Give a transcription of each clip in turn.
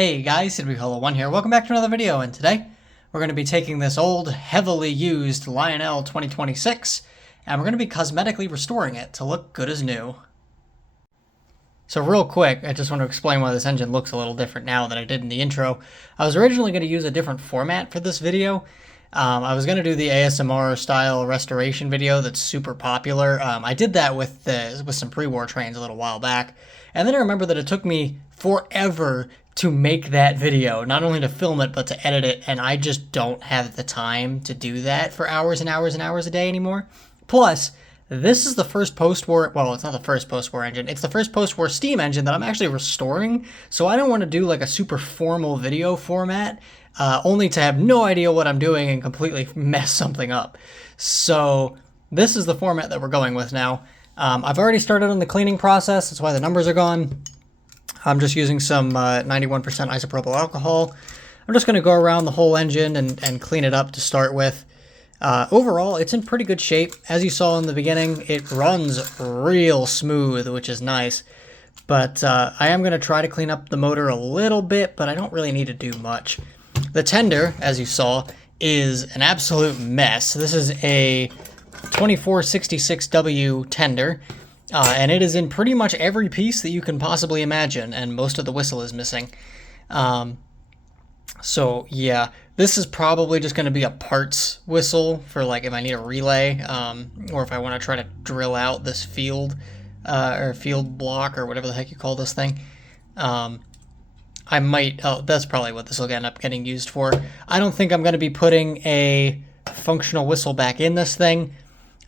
Hey guys, Hollow1 here. Welcome back to another video, and today we're going to be taking this old, heavily used Lionel 2026, and we're going to be cosmetically restoring it to look good as new. So real quick, I just want to explain why this engine looks a little different now than I did in the intro. I was originally going to use a different format for this video. I was going to do the ASMR style restoration video that's super popular. I did that with some pre-war trains a little while back, and then I remember that it took me forever to make that video, not only to film it, but to edit it, and I just don't have the time to do that for hours and hours and hours a day anymore. Plus, this is the first post-war, well, it's not the first post-war engine, it's the first post-war steam engine that I'm actually restoring, so I don't want to do like a super formal video format, only to have no idea what I'm doing and completely mess something up. So this is the format that we're going with now. I've already started on the cleaning process, that's why the numbers are gone. I'm just using some 91% isopropyl alcohol. I'm just going to go around the whole engine and clean it up to start with. Overall, it's in pretty good shape. As you saw in the beginning, it runs real smooth, which is nice. But I am going to try to clean up the motor a little bit, but I don't really need to do much. The tender, as you saw, is an absolute mess. This is a 2466W tender. And it is in pretty much every piece that you can possibly imagine, and most of the whistle is missing. So yeah, this is probably just going to be a parts whistle for like if I need a relay, or if I want to try to drill out this field, or field block, or whatever the heck you call this thing. I might, oh, that's probably what this will end up getting used for. I don't think I'm going to be putting a functional whistle back in this thing.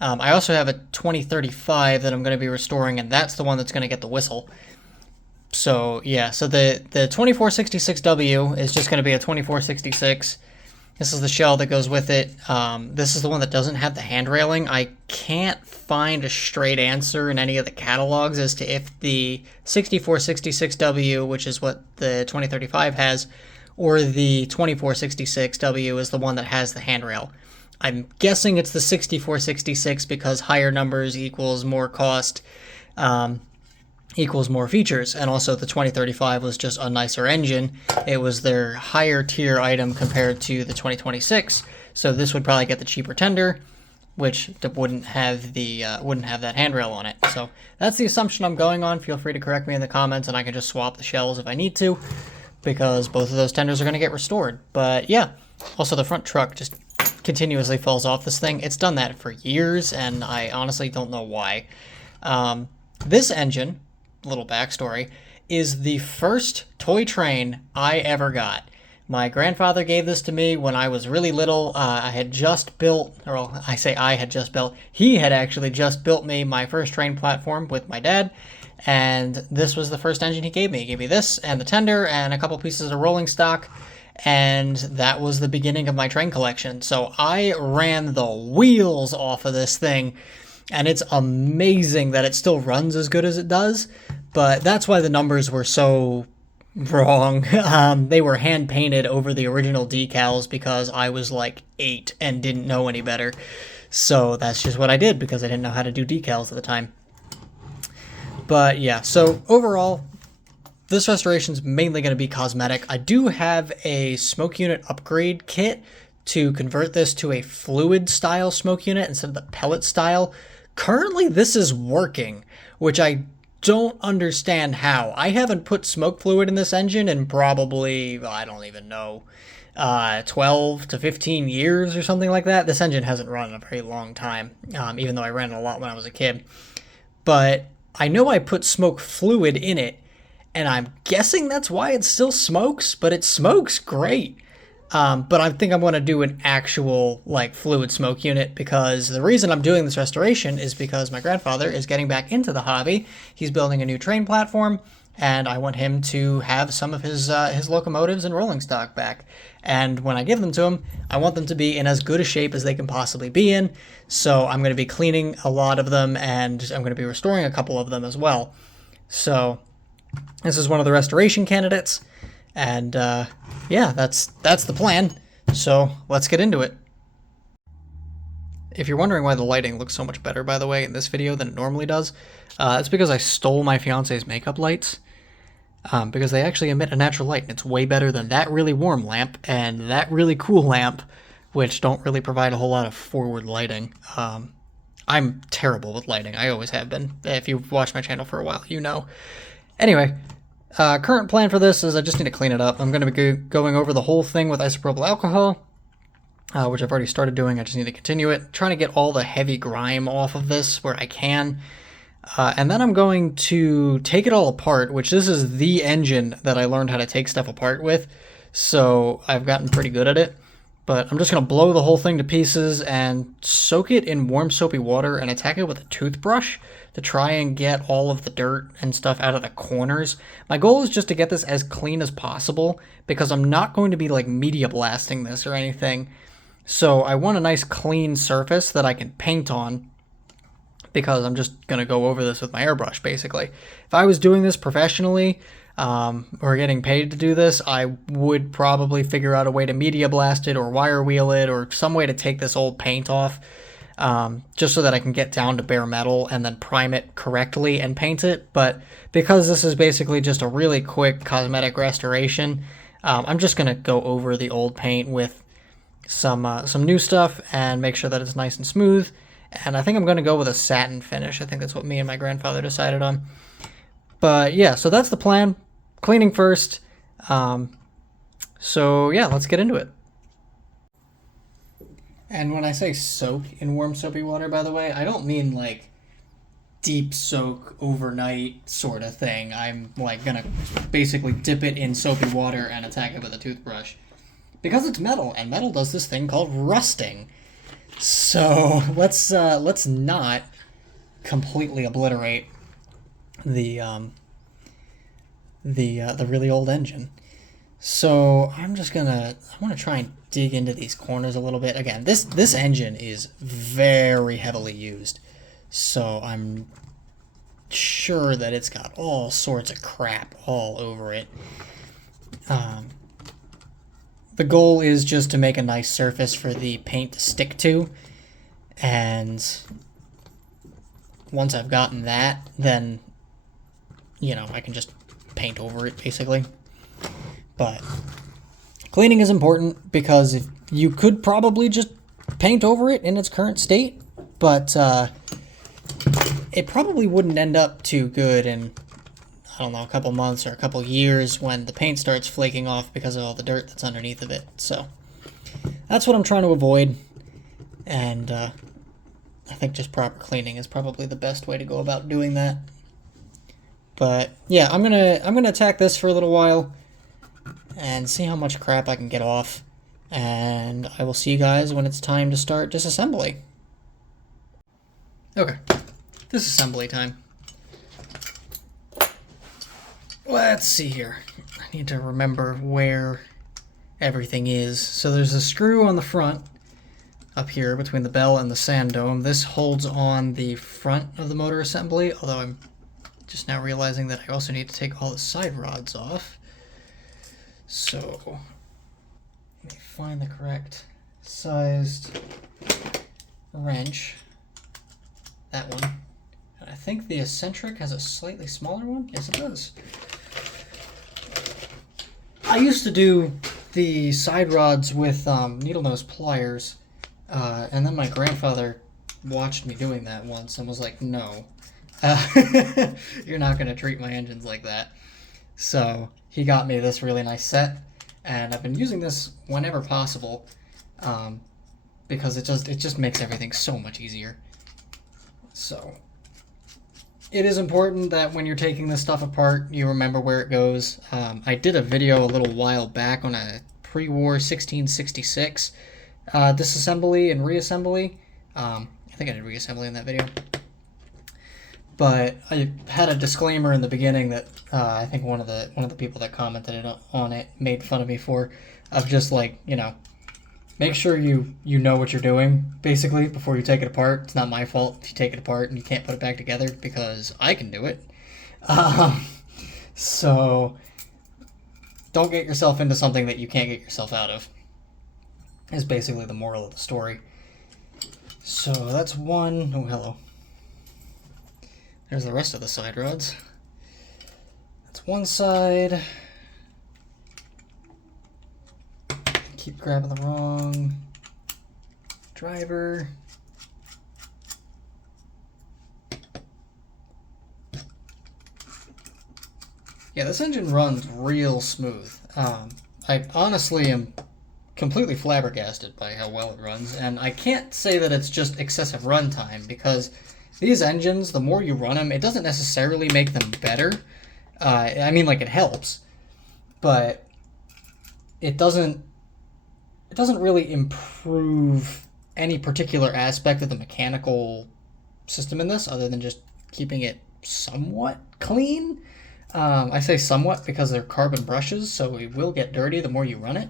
I also have a 2035 that I'm going to be restoring, and that's the one that's going to get the whistle. So yeah, so the 2466W is just going to be a 2466. This is the shell that goes with it. This is the one that doesn't have the hand railing. I can't find a straight answer in any of the catalogs as to if the 6466W, which is what the 2035 has, or the 2466W is the one that has the handrail. I'm guessing it's the 6466 because higher numbers equals more cost, equals more features, and also the 2035 was just a nicer engine. It was their higher tier item compared to the 2026, so this would probably get the cheaper tender, which wouldn't have that handrail on it. So that's the assumption I'm going on. Feel free to correct me in the comments, and I can just swap the shells if I need to, because both of those tenders are going to get restored. But yeah, also the front truck just continuously falls off this thing. It's done that for years, and I honestly don't know why. This engine, little backstory, is the first toy train I ever got. My grandfather gave this to me when I was really little. I had just built, or I say I had just built, he had actually just built me my first train platform with my dad, and this was the first engine he gave me. He gave me this and the tender and a couple pieces of rolling stock, and that was the beginning of my train collection. So I ran the wheels off of this thing, and it's amazing that it still runs as good as it does, but that's why the numbers were so wrong. They were hand painted over the original decals because I was like 8 and didn't know any better. So that's just what I did because I didn't know how to do decals at the time. But yeah, so overall, this restoration is mainly going to be cosmetic. I do have a smoke unit upgrade kit to convert this to a fluid style smoke unit instead of the pellet style. Currently, this is working, which I don't understand how. I haven't put smoke fluid in this engine in probably, I don't even know, 12 to 15 years or something like that. This engine hasn't run in a very long time, even though I ran it a lot when I was a kid. But I know I put smoke fluid in it, and I'm guessing that's why it still smokes, but it smokes great. But I think I'm going to do an actual like fluid smoke unit, because the reason I'm doing this restoration is because my grandfather is getting back into the hobby. He's building a new train platform, and I want him to have some of his locomotives and rolling stock back. And when I give them to him, I want them to be in as good a shape as they can possibly be in. So I'm going to be cleaning a lot of them, and I'm going to be restoring a couple of them as well. So this is one of the restoration candidates, and yeah, that's the plan. So let's get into it. If you're wondering why the lighting looks so much better, by the way, in this video than it normally does, it's because I stole my fiance's makeup lights, because they actually emit a natural light, and it's way better than that really warm lamp and that really cool lamp, which don't really provide a whole lot of forward lighting. I'm terrible with lighting. I always have been. If you've watched my channel for a while, you know. Anyway, current plan for this is I just need to clean it up. I'm going to be going over the whole thing with isopropyl alcohol, which I've already started doing. I just need to continue it. Trying to get all the heavy grime off of this where I can. And then I'm going to take it all apart, which this is the engine that I learned how to take stuff apart with. So I've gotten pretty good at it. But I'm just going to blow the whole thing to pieces and soak it in warm soapy water and attack it with a toothbrush to try and get all of the dirt and stuff out of the corners. My goal is just to get this as clean as possible because I'm not going to be like media blasting this or anything. So I want a nice clean surface that I can paint on because I'm just going to go over this with my airbrush basically. If I was doing this professionally, or getting paid to do this, I would probably figure out a way to media blast it or wire wheel it or some way to take this old paint off, just so that I can get down to bare metal and then prime it correctly and paint it. But because this is basically just a really quick cosmetic restoration, I'm just going to go over the old paint with some new stuff and make sure that it's nice and smooth. And I think I'm going to go with a satin finish. I think that's what me and my grandfather decided on. But yeah, so that's the plan. Cleaning first. So yeah, let's get into it. And when I say soak in warm soapy water, by the way, I don't mean like deep soak overnight sort of thing. I'm like gonna basically dip it in soapy water and attack it with a toothbrush. Because it's metal, and metal does this thing called rusting. So let's not completely obliterate the really old engine. So I want to try and dig into these corners a little bit. Again, this engine is very heavily used, so I'm sure that it's got all sorts of crap all over it. The goal is just to make a nice surface for the paint to stick to, and once I've gotten that, then I can just paint over it basically. But cleaning is important because if you could probably just paint over it in its current state, but it probably wouldn't end up too good in, I don't know, a couple months or a couple years when the paint starts flaking off because of all the dirt that's underneath of it. So that's what I'm trying to avoid, and I think just proper cleaning is probably the best way to go about doing that. But yeah, I'm gonna attack this for a little while and see how much crap I can get off, and I will see you guys when it's time to start disassembly. Okay, disassembly time. Let's see here. I need to remember where everything is. So there's a screw on the front up here between the bell and the sand dome. This holds on the front of the motor assembly, although I'm just now realizing that I also need to take all the side rods off. So let me find the correct sized wrench. That one. And I think the eccentric has a slightly smaller one. Yes, it does. I used to do the side rods with needle nose pliers, and then my grandfather watched me doing that once and was like, no. You're not going to treat my engines like that. So he got me this really nice set, and I've been using this whenever possible, because it just makes everything so much easier. So it is important that when you're taking this stuff apart, you remember where it goes. I did a video a little while back on a pre-war 1666 disassembly and reassembly. I think I did reassembly in that video. But I had a disclaimer in the beginning that I think one of the people that commented on it made fun of me for, of just like, make sure you know what you're doing, basically, before you take it apart. It's not my fault if you take it apart and you can't put it back together, because I can do it. So don't get yourself into something that you can't get yourself out of, is basically the moral of the story. So that's one. Oh, hello. There's the rest of the side rods. That's one side. Keep grabbing the wrong driver. Yeah, this engine runs real smooth. I honestly am completely flabbergasted by how well it runs, and I can't say that it's just excessive runtime, because these engines, the more you run them, it doesn't necessarily make them better. I mean, like, it helps, but it doesn't really improve any particular aspect of the mechanical system in this, other than just keeping it somewhat clean. I say somewhat because they're carbon brushes, so it will get dirty the more you run it.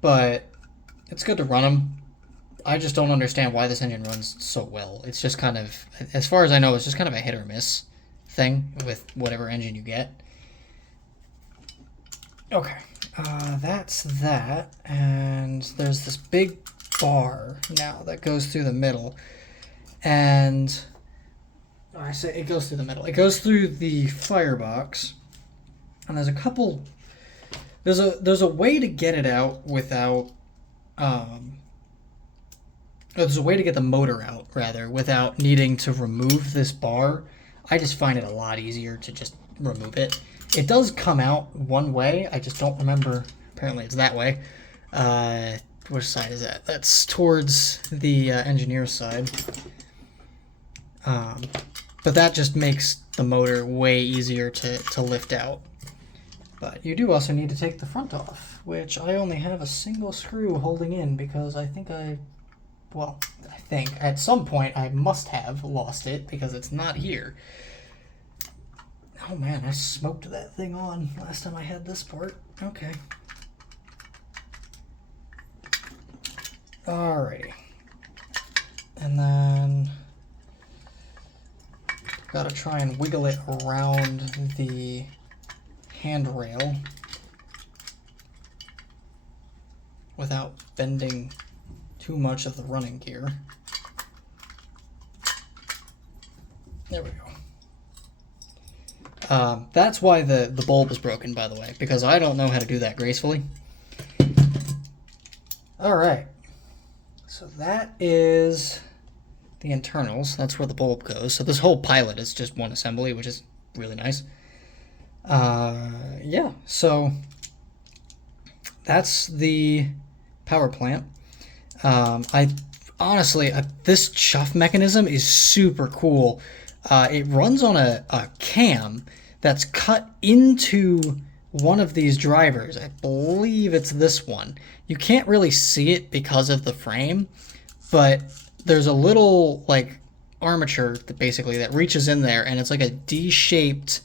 But it's good to run them. I just don't understand why this engine runs so well. It's just kind of, as far as I know, it's just kind of a hit or miss thing with whatever engine you get. Okay, that's that. And there's this big bar now that goes through the middle. And I say it goes through the middle. It goes through the firebox. And there's a couple... There's a way to get it out without there's a way to get the motor out, rather, without needing to remove this bar. I just find it a lot easier to just remove it. It does come out one way. I just don't remember. Apparently it's that way. Which side is that? That's towards the engineer's side. But that just makes the motor way easier to lift out. But you do also need to take the front off, which I only have a single screw holding in because I think at some point I must have lost it because it's not here. Oh man, I smoked that thing on last time I had this part. Okay. Alrighty. And then gotta try and wiggle it around the handrail without bending too much of the running gear. There we go. That's why the bulb is broken, by the way, because I don't know how to do that gracefully. Alright, so that is the internals. That's where the bulb goes. So this whole pilot is just one assembly, which is really nice. Yeah, so that's the power plant. I honestly, this chuff mechanism is super cool. It runs on a cam that's cut into one of these drivers. I believe it's this one. You can't really see it because of the frame, but there's a little like armature that reaches in there, and it's like a D-shaped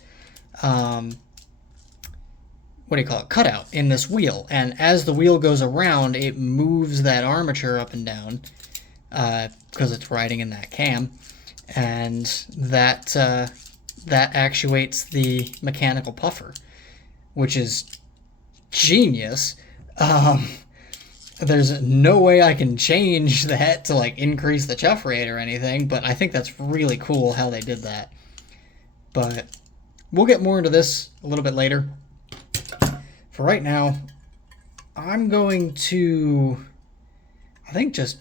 cutout in this wheel, and as the wheel goes around, it moves that armature up and down because it's riding in that cam, and that actuates the mechanical puffer, which is genius. There's no way I can change that to like increase the chuff rate or anything, but I think that's really cool how they did that. But we'll get more into this a little bit later. For right now, I'm going to, I think, just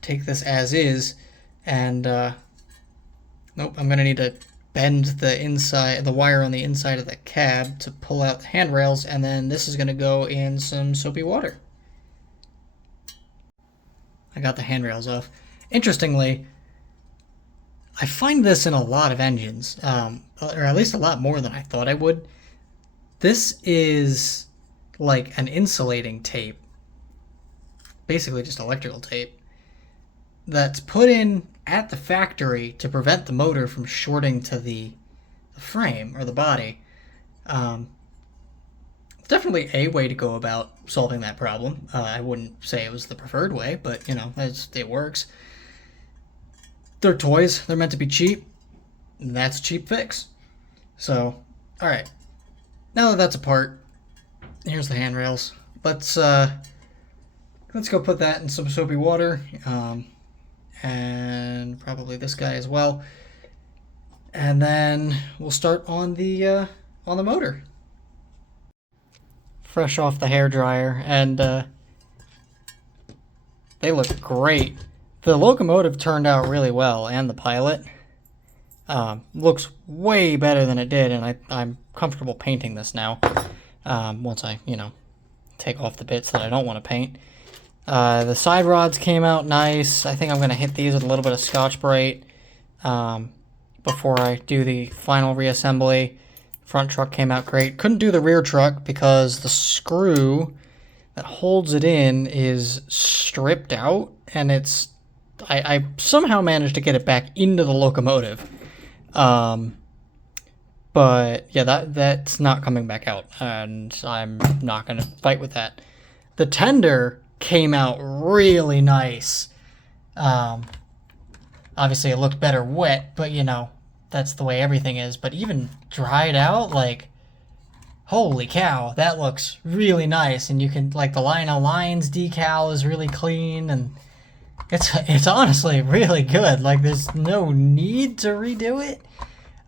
take this as is, and nope, I'm going to need to bend the wire on the inside of the cab to pull out the handrails, and then this is going to go in some soapy water. I got the handrails off. Interestingly, I find this in a lot of engines, or at least a lot more than I thought I would. This is like an insulating tape, basically just electrical tape, that's put in at the factory to prevent the motor from shorting to the frame or the body. Definitely a way to go about solving that problem. I wouldn't say it was the preferred way, but, you know, it works. They're toys. They're meant to be cheap. And that's a cheap fix. So, alright. Now that that's apart, here's the handrails. Let's go put that in some soapy water. And probably this guy as well. and then we'll start on the motor. Fresh off the hairdryer, and they look great. The locomotive turned out really well, and the pilot looks way better than it did, and I'm comfortable painting this now. Once I, take off the bits that I don't want to paint. The side rods came out nice. I think I'm going to hit these with a little bit of Scotch-Brite before I do the final reassembly. Front truck came out great. Couldn't do the rear truck because the screw that holds it in is stripped out, and I somehow managed to get it back into the locomotive. But yeah, that's not coming back out, and I'm not going to fight with that. The tender came out really nice. Obviously it looked better wet, but that's the way everything is. But even dried out, like, holy cow, that looks really nice. And you can, like, the Lionel Lions decal is really clean, and it's honestly really good. Like, there's no need to redo it.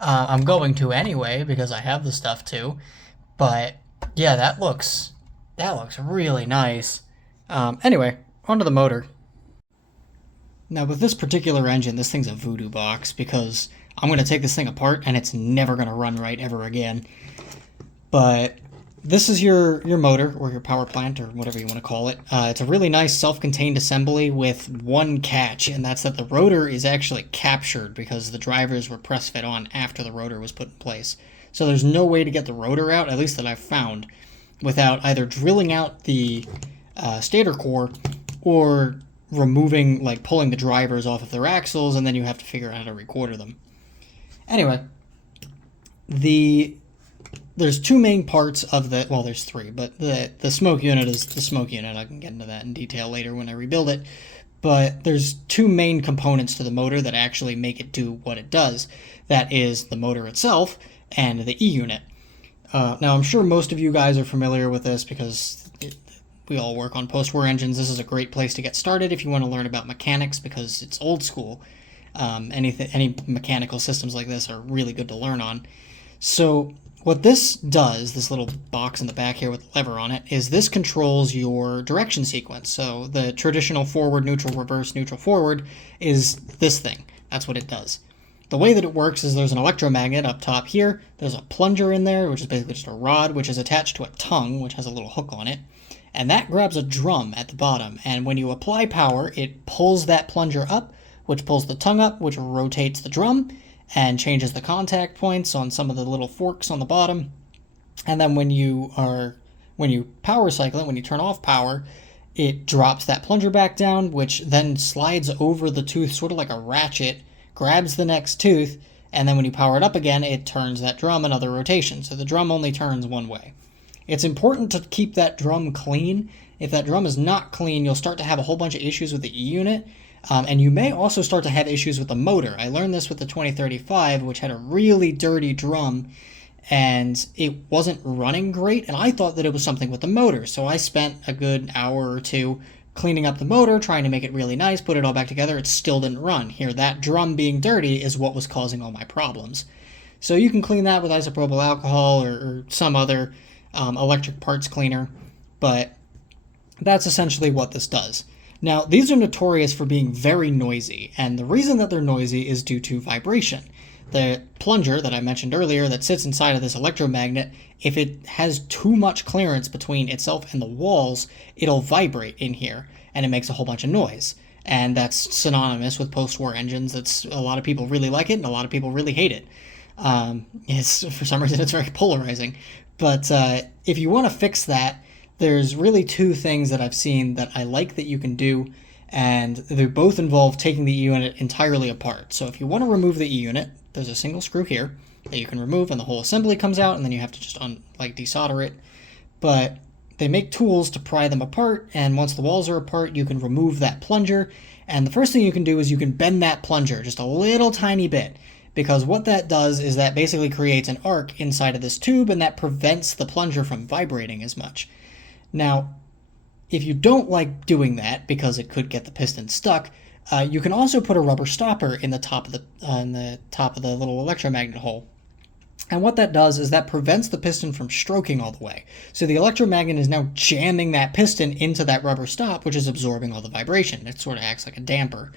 I'm going to anyway because I have the stuff too. But yeah, that looks really nice. Anyway, onto the motor. Now with this particular engine, this thing's a voodoo box because I'm going to take this thing apart and it's never going to run right ever again. But this is your motor, or your power plant, or whatever you want to call it. It's a really nice self-contained assembly with one catch, and that's that the rotor is actually captured because the drivers were press fit on after the rotor was put in place. So there's no way to get the rotor out, at least that I've found, without either drilling out the stator core or removing, like, pulling the drivers off of their axles, and then you have to figure out how to recorder them. Anyway, there's two main parts of the, well, there's three, but the smoke unit is the smoke unit. I can get into that in detail later when I rebuild it. But there's two main components to the motor that actually make it do what it does. That is the motor itself and the E-unit. Now, I'm sure most of you guys are familiar with this because we all work on post-war engines. This is a great place to get started if you want to learn about mechanics because it's old school. Any mechanical systems like this are really good to learn on. So what this does, this little box in the back here with the lever on it, is this controls your direction sequence. So the traditional forward, neutral, reverse, neutral, forward is this thing. That's what it does. The way that it works is there's an electromagnet up top here. There's a plunger in there, which is basically just a rod, which is attached to a tongue, which has a little hook on it. And that grabs a drum at the bottom. And when you apply power, it pulls that plunger up, which pulls the tongue up, which rotates the drum and changes the contact points on some of the little forks on the bottom. And then when you power cycle it, when you turn off power, it drops that plunger back down, which then slides over the tooth sort of like a ratchet, grabs the next tooth, and then when you power it up again, it turns that drum another rotation. So the drum only turns one way. It's important to keep that drum clean. If that drum is not clean, you'll start to have a whole bunch of issues with the E-unit. And you may also start to have issues with the motor. I learned this with the 2035, which had a really dirty drum, and it wasn't running great, and I thought that it was something with the motor. So I spent a good hour or two cleaning up the motor, trying to make it really nice, put it all back together. It still didn't run. Here, that drum being dirty is what was causing all my problems. So you can clean that with isopropyl alcohol or some other electric parts cleaner, but that's essentially what this does. Now, these are notorious for being very noisy, and the reason that they're noisy is due to vibration. The plunger that I mentioned earlier that sits inside of this electromagnet, if it has too much clearance between itself and the walls, it'll vibrate in here, and it makes a whole bunch of noise. And that's synonymous with post-war engines. A lot of people really like it, and a lot of people really hate it. For some reason, it's very polarizing. But if you want to fix that, there's really two things that I've seen that I like that you can do, and they both involve taking the E-unit entirely apart. So if you want to remove the E-unit, there's a single screw here that you can remove, and the whole assembly comes out, and then you have to just desolder it. But they make tools to pry them apart, and once the walls are apart, you can remove that plunger. And the first thing you can do is you can bend that plunger just a little tiny bit, because what that does is that basically creates an arc inside of this tube, and that prevents the plunger from vibrating as much. Now, if you don't like doing that because it could get the piston stuck, You can also put a rubber stopper in the top of the little electromagnet hole. And what that does is that prevents the piston from stroking all the way. So the electromagnet is now jamming that piston into that rubber stop, which is absorbing all the vibration. It sort of acts like a damper.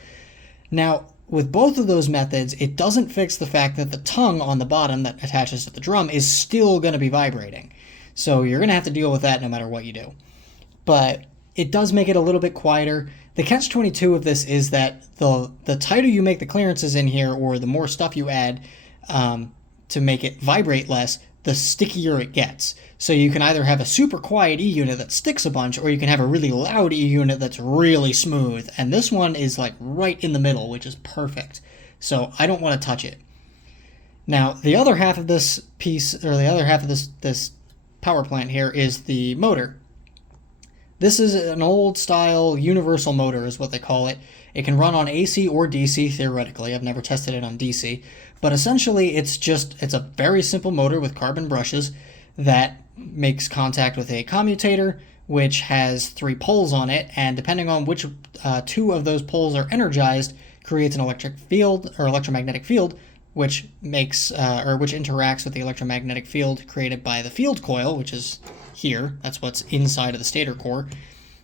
Now, with both of those methods, it doesn't fix the fact that the tongue on the bottom that attaches to the drum is still going to be vibrating. So you're going to have to deal with that no matter what you do. But it does make it a little bit quieter. The catch-22 of this is that the tighter you make the clearances in here, or the more stuff you add to make it vibrate less, the stickier it gets. So you can either have a super quiet E unit that sticks a bunch, or you can have a really loud E unit that's really smooth. And this one is like right in the middle, which is perfect. So I don't want to touch it. Now, the other half of this piece, or the other half of this power plant here, is the motor. This is an old style universal motor is what they call it. It can run on AC or DC theoretically. I've never tested it on DC. But essentially it's a very simple motor with carbon brushes that makes contact with a commutator, which has 3 poles on it, and depending on which 2 of those poles are energized, creates an electric field or electromagnetic field, which makes which interacts with the electromagnetic field created by the field coil, which is here. That's what's inside of the stator core,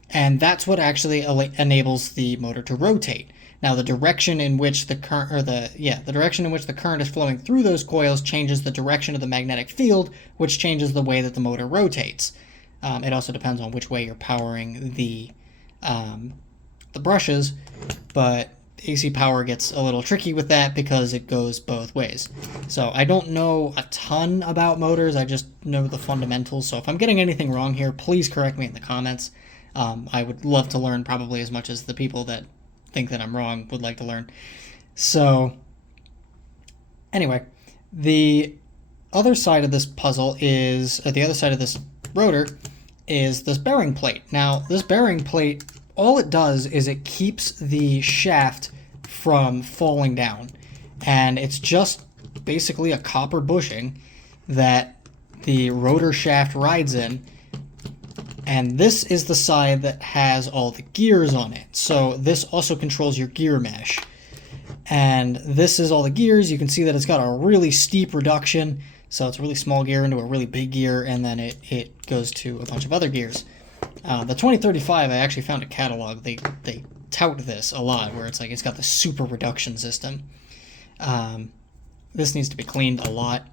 and that's what actually enables the motor to rotate. Now, the direction in which the current, the direction in which the current is flowing through those coils changes the direction of the magnetic field, which changes the way that the motor rotates. It also depends on which way you're powering the brushes, but AC power gets a little tricky with that because it goes both ways. So I don't know a ton about motors, I just know the fundamentals. So if I'm getting anything wrong here, please correct me in the comments. I would love to learn probably as much as the people that think that I'm wrong would like to learn. So anyway, the other side of this puzzle is, or the other side of this rotor is this bearing plate. Now, this bearing plate, all it does is it keeps the shaft from falling down. And it's just basically a copper bushing that the rotor shaft rides in. And this is the side that has all the gears on it. So this also controls your gear mesh. And this is all the gears. You can see that it's got a really steep reduction. So it's a really small gear into a really big gear, and then it goes to a bunch of other gears. The 2035, I actually found a catalog. They tout this a lot, where it's like it's got the super reduction system. This needs to be cleaned a lot.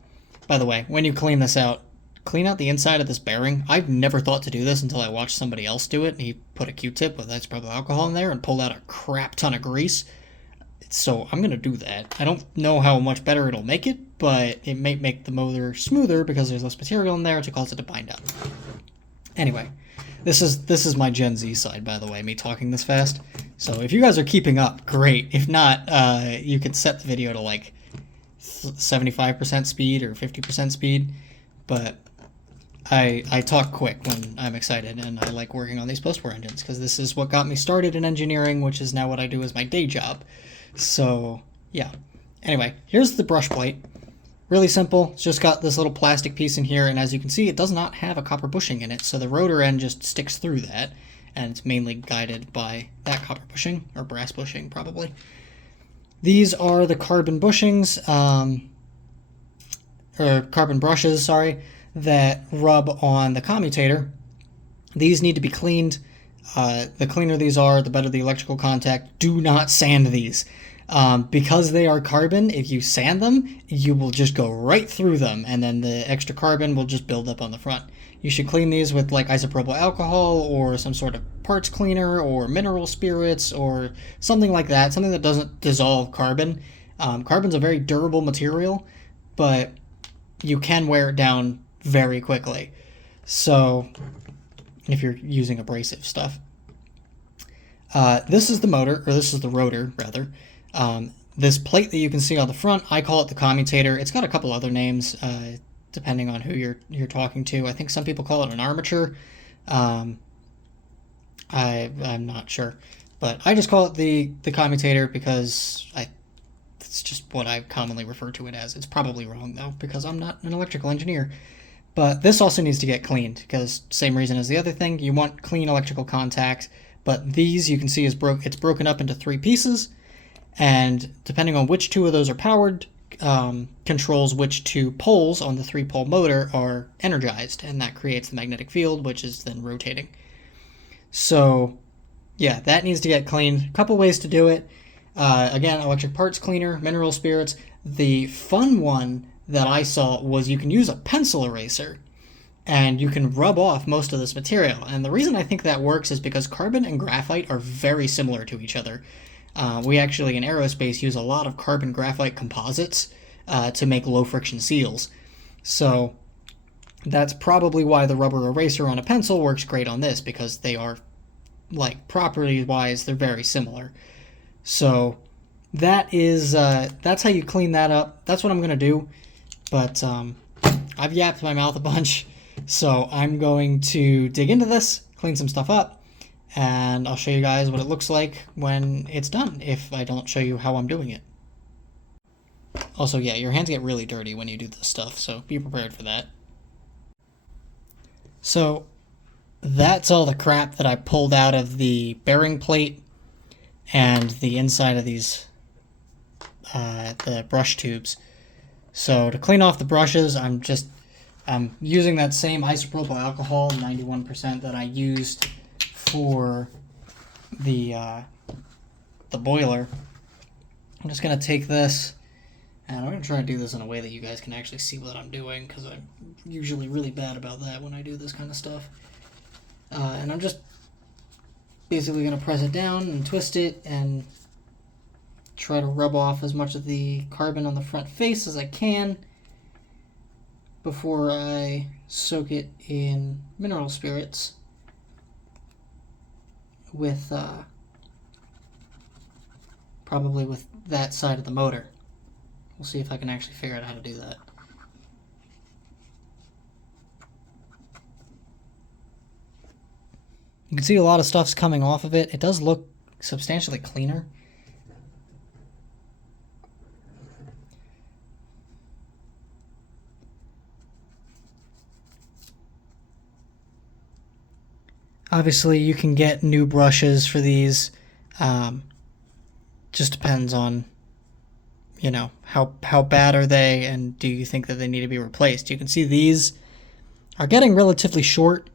By the way, when you clean this out, clean out the inside of this bearing. I've never thought to do this until I watched somebody else do it. He put a Q-tip with isopropyl alcohol in there and pulled out a crap ton of grease. So I'm going to do that. I don't know how much better it'll make it, but it may make the motor smoother because there's less material in there to cause it to bind up. Anyway, this is my Gen Z side, by the way, me talking this fast. So if you guys are keeping up, great. If not, you could set the video to like 75% speed or 50% speed. But I talk quick when I'm excited, and I like working on these Postwar engines because this is what got me started in engineering, which is now what I do as my day job. So yeah. Anyway, here's the brush plate. Really simple. It's just got this little plastic piece in here, and as you can see, it does not have a copper bushing in it, so the rotor end just sticks through that, and it's mainly guided by that copper bushing, or brass bushing probably. These are the carbon bushings, or carbon brushes, sorry, that rub on the commutator. These need to be cleaned. The cleaner these are, the better the electrical contact. Do not sand these. Because they are carbon, if you sand them, you will just go right through them, and then the extra carbon will just build up on the front. You should clean these with like isopropyl alcohol or some sort of parts cleaner or mineral spirits or something like that, something that doesn't dissolve carbon. Carbon's a very durable material, but you can wear it down very quickly. So if you're using abrasive stuff. This is the motor, or this is the rotor, rather. This plate that you can see on the front, I call it the commutator. It's got a couple other names, depending on who you're talking to. I think some people call it an armature. I'm not sure. But I just call it the commutator because it's just what I commonly refer to it as. It's probably wrong, though, because I'm not an electrical engineer. But this also needs to get cleaned, because same reason as the other thing, you want clean electrical contact But these, you can see, it's broken up into 3 pieces, and depending on which 2 of those are powered, controls which 2 poles on the 3-pole motor are energized, and that creates the magnetic field, which is then rotating. So yeah, that needs to get cleaned. A couple ways to do it. Again, electric parts cleaner, mineral spirits. The fun one that I saw was you can use a pencil eraser and you can rub off most of this material. And the reason I think that works is because carbon and graphite are very similar to each other. We actually, in aerospace, use a lot of carbon graphite composites to make low friction seals. So that's probably why the rubber eraser on a pencil works great on this, because they are, like, property-wise, they're very similar. So that is, that's how you clean that up. That's what I'm going to do. But I've yapped my mouth a bunch, so I'm going to dig into this, clean some stuff up, and I'll show you guys what it looks like when it's done, if I don't show you how I'm doing it. Also, yeah, your hands get really dirty when you do this stuff, so be prepared for that. So that's all the crap that I pulled out of the bearing plate and the inside of these, the brush tubes. So to clean off the brushes, I'm using that same isopropyl alcohol, 91%, that I used for the boiler. I'm just going to take this, and I'm going to try to do this in a way that you guys can actually see what I'm doing, because I'm usually really bad about that when I do this kind of stuff. And I'm just basically going to press it down and twist it and try to rub off as much of the carbon on the front face as I can before I soak it in mineral spirits with probably with that side of the motor. We'll see if I can actually figure out how to do that. You can see a lot of stuff's coming off of it. It does look substantially cleaner. Obviously, you can get new brushes for these. Just depends on, you know, how bad are they, and do you think that they need to be replaced. You can see these are getting relatively short.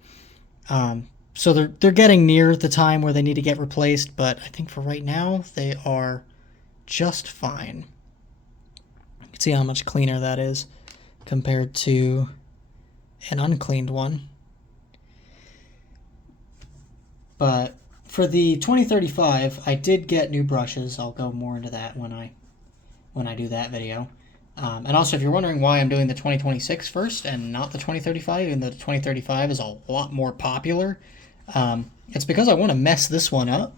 So they're getting near the time where they need to get replaced, but I think for right now, they are just fine. You can see how much cleaner that is compared to an uncleaned one. But for the 2035, I did get new brushes. I'll go more into that when I do that video. And also, if you're wondering why I'm doing the 2026 first and not the 2035, even though the 2035 is a lot more popular, it's because I want to mess this one up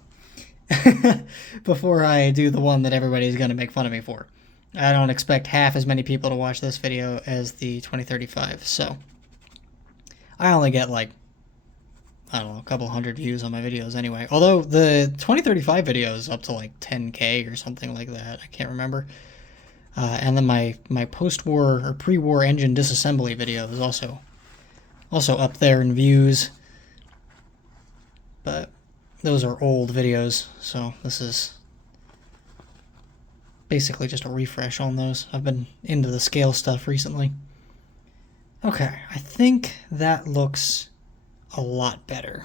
before I do the one that everybody's going to make fun of me for. I don't expect half as many people to watch this video as the 2035, so I only get, like, I don't know, a couple hundred views on my videos anyway. Although the 2035 video is up to like 10K or something like that. I can't remember. And then my post-war or pre-war engine disassembly video is also up there in views. But those are old videos, so this is basically just a refresh on those. I've been into the scale stuff recently. Okay, I think that looks a lot better.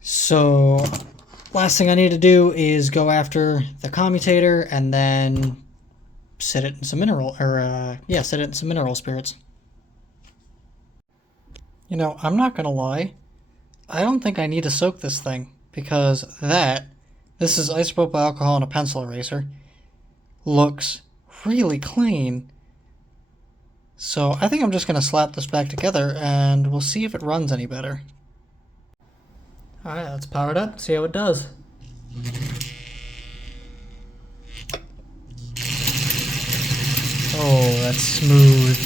So last thing I need to do is go after the commutator and then set it in some mineral, or set it in some mineral spirits. You know, I'm not gonna lie, I don't think I need to soak this thing, because this is isopropyl alcohol and a pencil eraser, looks really clean. So I think I'm just gonna slap this back together and we'll see if it runs any better. Alright, let's power it up, see how it does. Oh, that's smooth.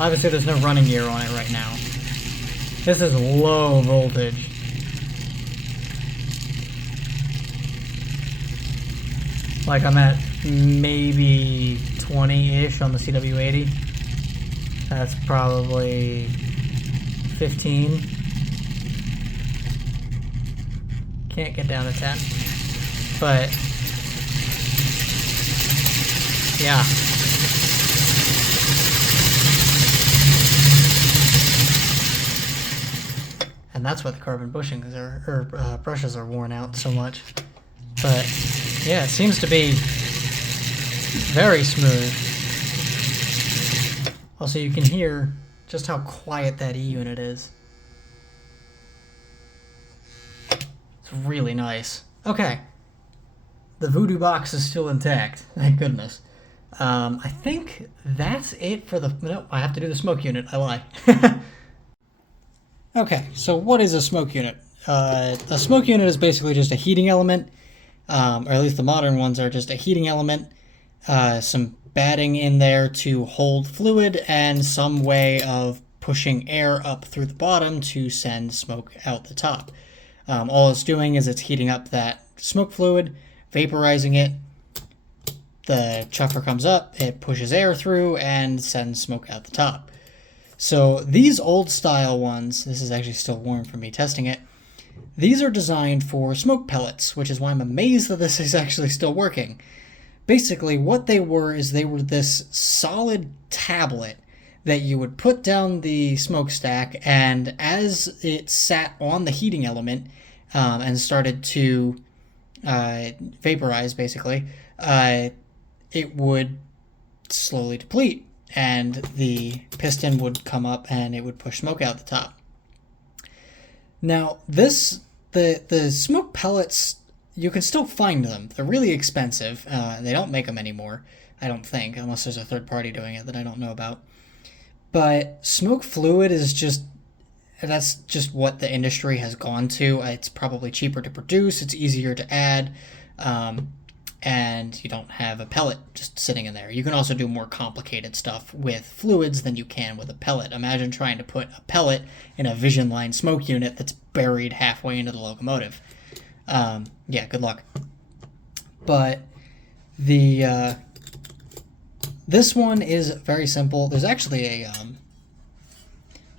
Obviously there's no running gear on it right now. This is low voltage. Like I'm at maybe 20-ish on the CW80. That's probably 15 Can't get down to 10. But yeah. And that's why the carbon bushings or brushes are worn out so much. But yeah, it seems to be very smooth. Also, you can hear just how quiet that E unit is. It's really nice. Okay. The Voodoo box is still intact. Thank goodness. I think that's it for the... No, I have to do the smoke unit. I lie. Okay, so what is a smoke unit? A smoke unit is basically just a heating element, or at least the modern ones are just a heating element, some batting in there to hold fluid, and some way of pushing air up through the bottom to send smoke out the top. All it's doing is it's heating up that smoke fluid, vaporizing it. The chucker comes up, it pushes air through, and sends smoke out the top. So these old style ones, this is actually still warm from me testing it, these are designed for smoke pellets, which is why I'm amazed that this is actually still working. Basically, what they were is they were this solid tablet that you would put down the smokestack, and as it sat on the heating element and started to vaporize, basically, it would slowly deplete, and the piston would come up and it would push smoke out the top. Now, the smoke pellets, you can still find them. They're really expensive. They don't make them anymore, I don't think, unless there's a third party doing it that I don't know about. But smoke fluid is that's just what the industry has gone to. It's probably cheaper to produce, it's easier to add, and you don't have a pellet just sitting in there. You can also do more complicated stuff with fluids than you can with a pellet. Imagine trying to put a pellet in a Vision Line smoke unit that's buried halfway into the locomotive. Yeah, good luck. But this one is very simple. There's actually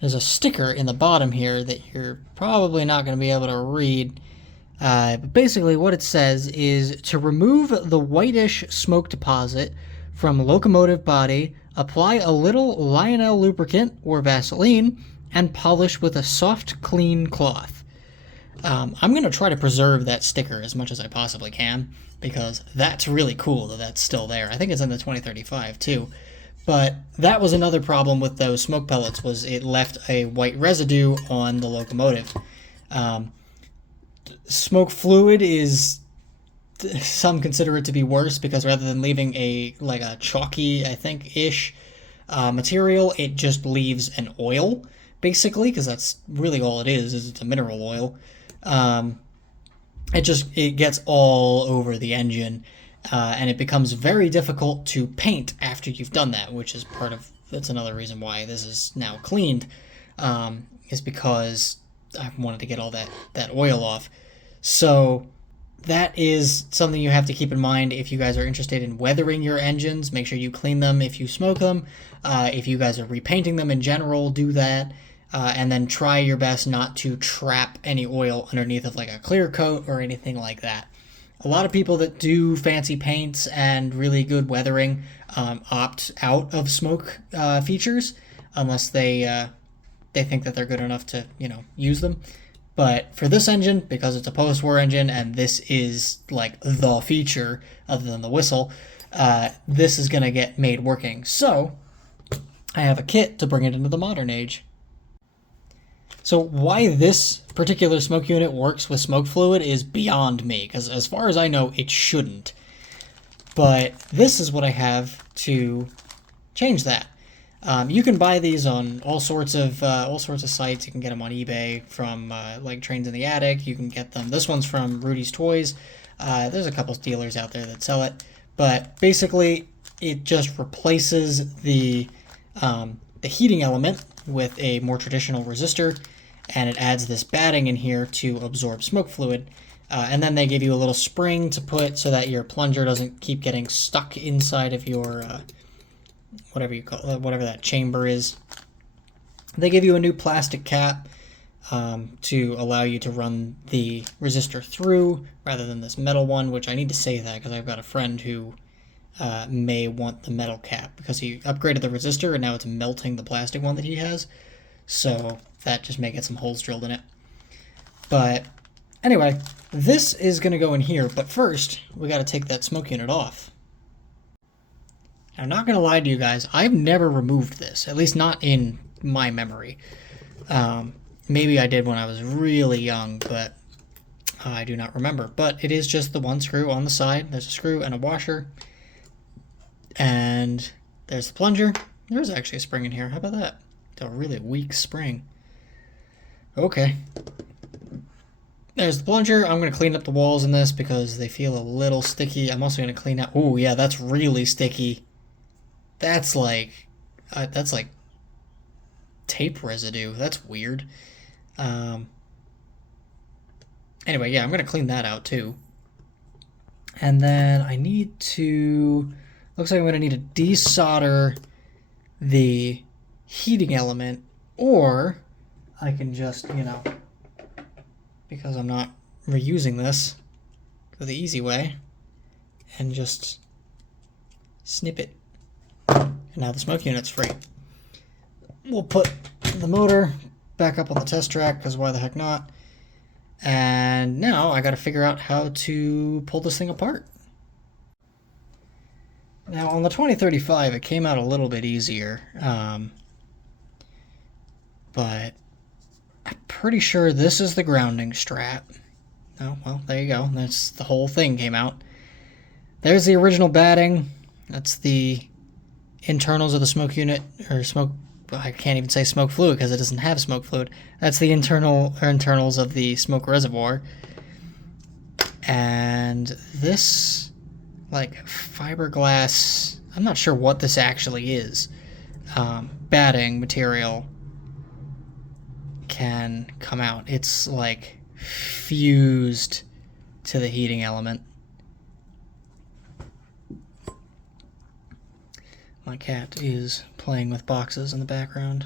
there's a sticker in the bottom here that you're probably not going to be able to read. But basically what it says is to remove the whitish smoke deposit from locomotive body, apply a little Lionel lubricant or Vaseline, and polish with a soft, clean cloth. I'm going to try to preserve that sticker as much as I possibly can, because that's really cool that that's still there. I think it's in the 2035 too. But that was another problem with those smoke pellets, was it left a white residue on the locomotive. Smoke fluid is, some consider it to be worse, because rather than leaving a chalky, I think, ish material, it just leaves an oil, basically, because that's really all it is it's a mineral oil. It gets all over the engine, and it becomes very difficult to paint after you've done that, which is that's another reason why this is now cleaned, is because I wanted to get all that oil off. So that is something you have to keep in mind if you guys are interested in weathering your engines. Make sure you clean them if you smoke them. If you guys are repainting them in general, do that. And then try your best not to trap any oil underneath of a clear coat or anything like that. A lot of people that do fancy paints and really good weathering opt out of smoke features unless they think that they're good enough to use them. But for this engine, because it's a post-war engine and this is the feature other than the whistle, this is going to get made working. So I have a kit to bring it into the modern age. So why this particular smoke unit works with smoke fluid is beyond me, because as far as I know, it shouldn't. But this is what I have to change that. You can buy these on all sorts of sites. You can get them on eBay from Trains in the Attic. You can get them. This one's from Rudy's Toys. There's a couple dealers out there that sell it, but basically it just replaces the heating element with a more traditional resistor, and it adds this batting in here to absorb smoke fluid. And then they give you a little spring to put so that your plunger doesn't keep getting stuck inside of your whatever that chamber is. They give you a new plastic cap to allow you to run the resistor through rather than this metal one, which I need to say that because I've got a friend who may want the metal cap because he upgraded the resistor and now it's melting the plastic one that he has. So that just may get some holes drilled in it. But anyway, this is going to go in here, but first we got to take that smoke unit off. I'm not going to lie to you guys, I've never removed this, at least not in my memory. Maybe I did when I was really young, but I do not remember. But it is just the one screw on the side. There's a screw and a washer. And there's the plunger. There's actually a spring in here. How about that? A really weak spring. Okay. There's the plunger. I'm going to clean up the walls in this because they feel a little sticky. I'm also going to clean out... Oh, yeah, that's really sticky. That's like tape residue. That's weird. Anyway, yeah, I'm going to clean that out too. And then I need to... Looks like I'm going to need to desolder the heating element, or I can just, you know, because I'm not reusing this, go the easy way and just snip it. And now the smoke unit's free. We'll put the motor back up on the test track, because why the heck not? And now I got to figure out how to pull this thing apart. Now on the 2035 it came out a little bit easier, but I'm pretty sure this is the grounding strap. Oh, well, there you go. That's the whole thing came out. There's the original batting. That's the internals of the smoke unit, or smoke... I can't even say smoke fluid because it doesn't have smoke fluid. That's the internals of the smoke reservoir. And this, like, fiberglass... I'm not sure what this actually is. Batting material can come out. It's, like, fused to the heating element. My cat is playing with boxes in the background.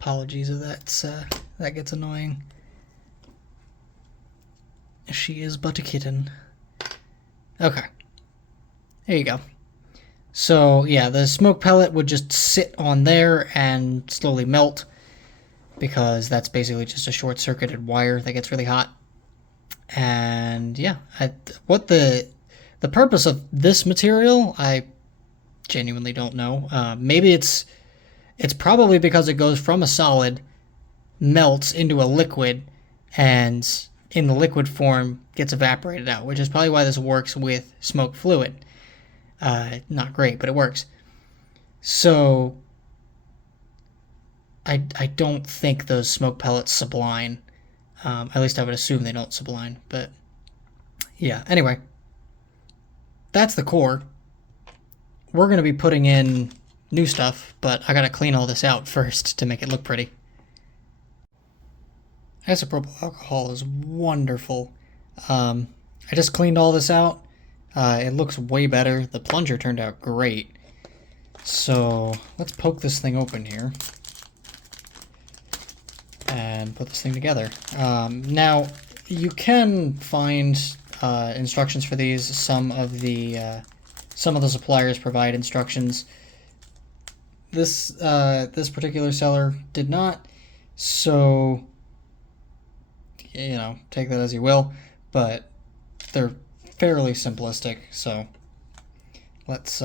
Apologies if that gets annoying. She is but a kitten. Okay. There you go. So, yeah, the smoke pellet would just sit on there and slowly melt, because that's basically just a short-circuited wire that gets really hot. And, yeah, what the purpose of this material, I genuinely don't know. Maybe it's probably because it goes from a solid, melts into a liquid, and in the liquid form gets evaporated out, which is probably why this works with smoke fluid. Not great, but it works. So I don't think those smoke pellets subline. At least I would assume they don't subline. But yeah, anyway. That's the core. We're going to be putting in new stuff, but I got to clean all this out first to make it look pretty. Isopropyl alcohol is wonderful. I just cleaned all this out. It looks way better. The plunger turned out great. So let's poke this thing open here and put this thing together. Now, you can find instructions for these. Some of the suppliers provide instructions. This particular seller did not, so you know, take that as you will. But they're fairly simplistic. So let's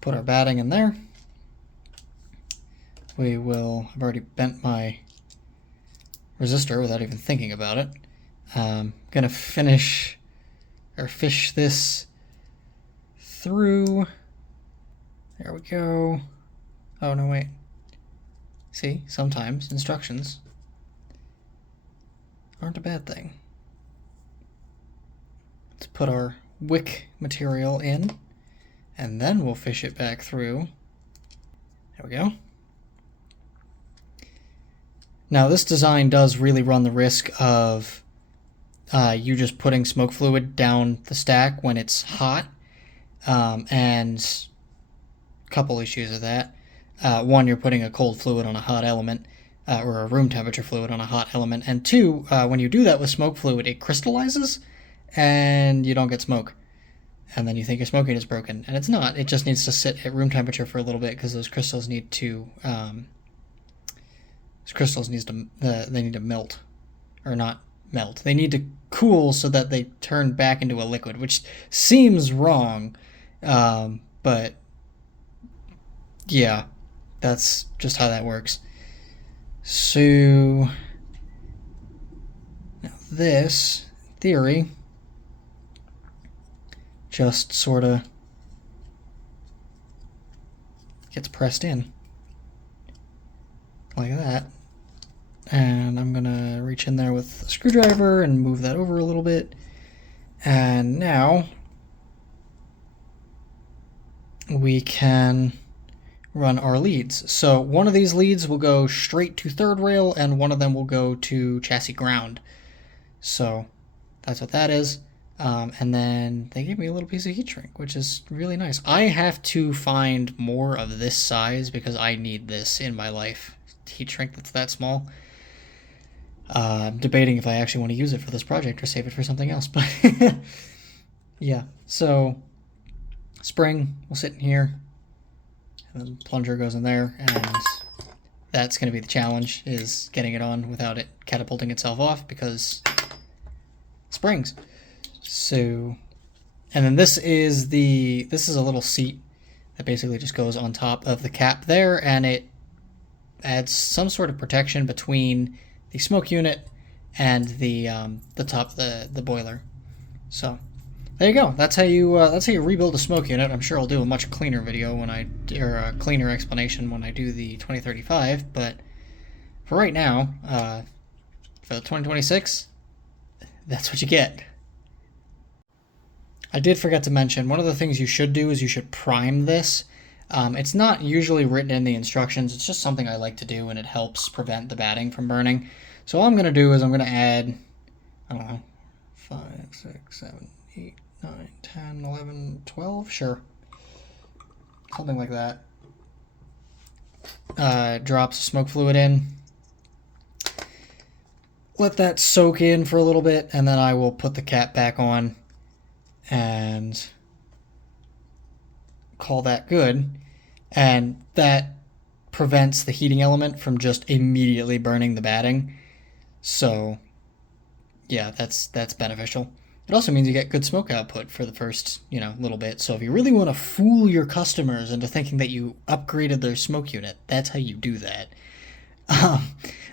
put our batting in there. We will. I've already bent my resistor without even thinking about it. Gonna fish this through. There we go. Oh no, wait. See, sometimes instructions aren't a bad thing. Let's put our wick material in, and then we'll fish it back through. There we go. Now this design does really run the risk of you just putting smoke fluid down the stack when it's hot, and a couple issues of that. one, you're putting a cold fluid on a hot element, or a room temperature fluid on a hot element, and two, when you do that with smoke fluid, it crystallizes, and you don't get smoke. And then you think your smoke unit is broken, and it's not. It just needs to sit at room temperature for a little bit because those crystals need to they need to melt, or not melt. They need to cool so that they turn back into a liquid, which seems wrong, but yeah, that's just how that works. So now this theory just sort of gets pressed in like that. And I'm gonna reach in there with a screwdriver and move that over a little bit. And now we can run our leads. So one of these leads will go straight to third rail, and one of them will go to chassis ground. So that's what that is. And then they gave me a little piece of heat shrink, which is really nice. I have to find more of this size because I need this in my life. Heat shrink that's that small. I'm debating if I actually want to use it for this project or save it for something else, but yeah. So spring will sit in here, and the plunger goes in there, and that's going to be the challenge, is getting it on without it catapulting itself off because springs. So, and then this is a little seat that basically just goes on top of the cap there, and it adds some sort of protection between the smoke unit and the top of the boiler. So there you go. That's how you rebuild a smoke unit. I'm sure I'll do a much cleaner video or a cleaner explanation when I do the 2035. But for right now, for the 2026, that's what you get. I did forget to mention, one of the things you should do is you should prime this. It's not usually written in the instructions. It's just something I like to do, and it helps prevent the batting from burning. So all I'm going to do is I'm going to add, I don't know, 5, 6, 7, 8, 9, 10, 11, 12, sure. Something like that. Drops smoke fluid in. Let that soak in for a little bit, and then I will put the cap back on and call that good. And that prevents the heating element from just immediately burning the batting. So yeah, that's beneficial. It also means you get good smoke output for the first, little bit. So if you really want to fool your customers into thinking that you upgraded their smoke unit, that's how you do that.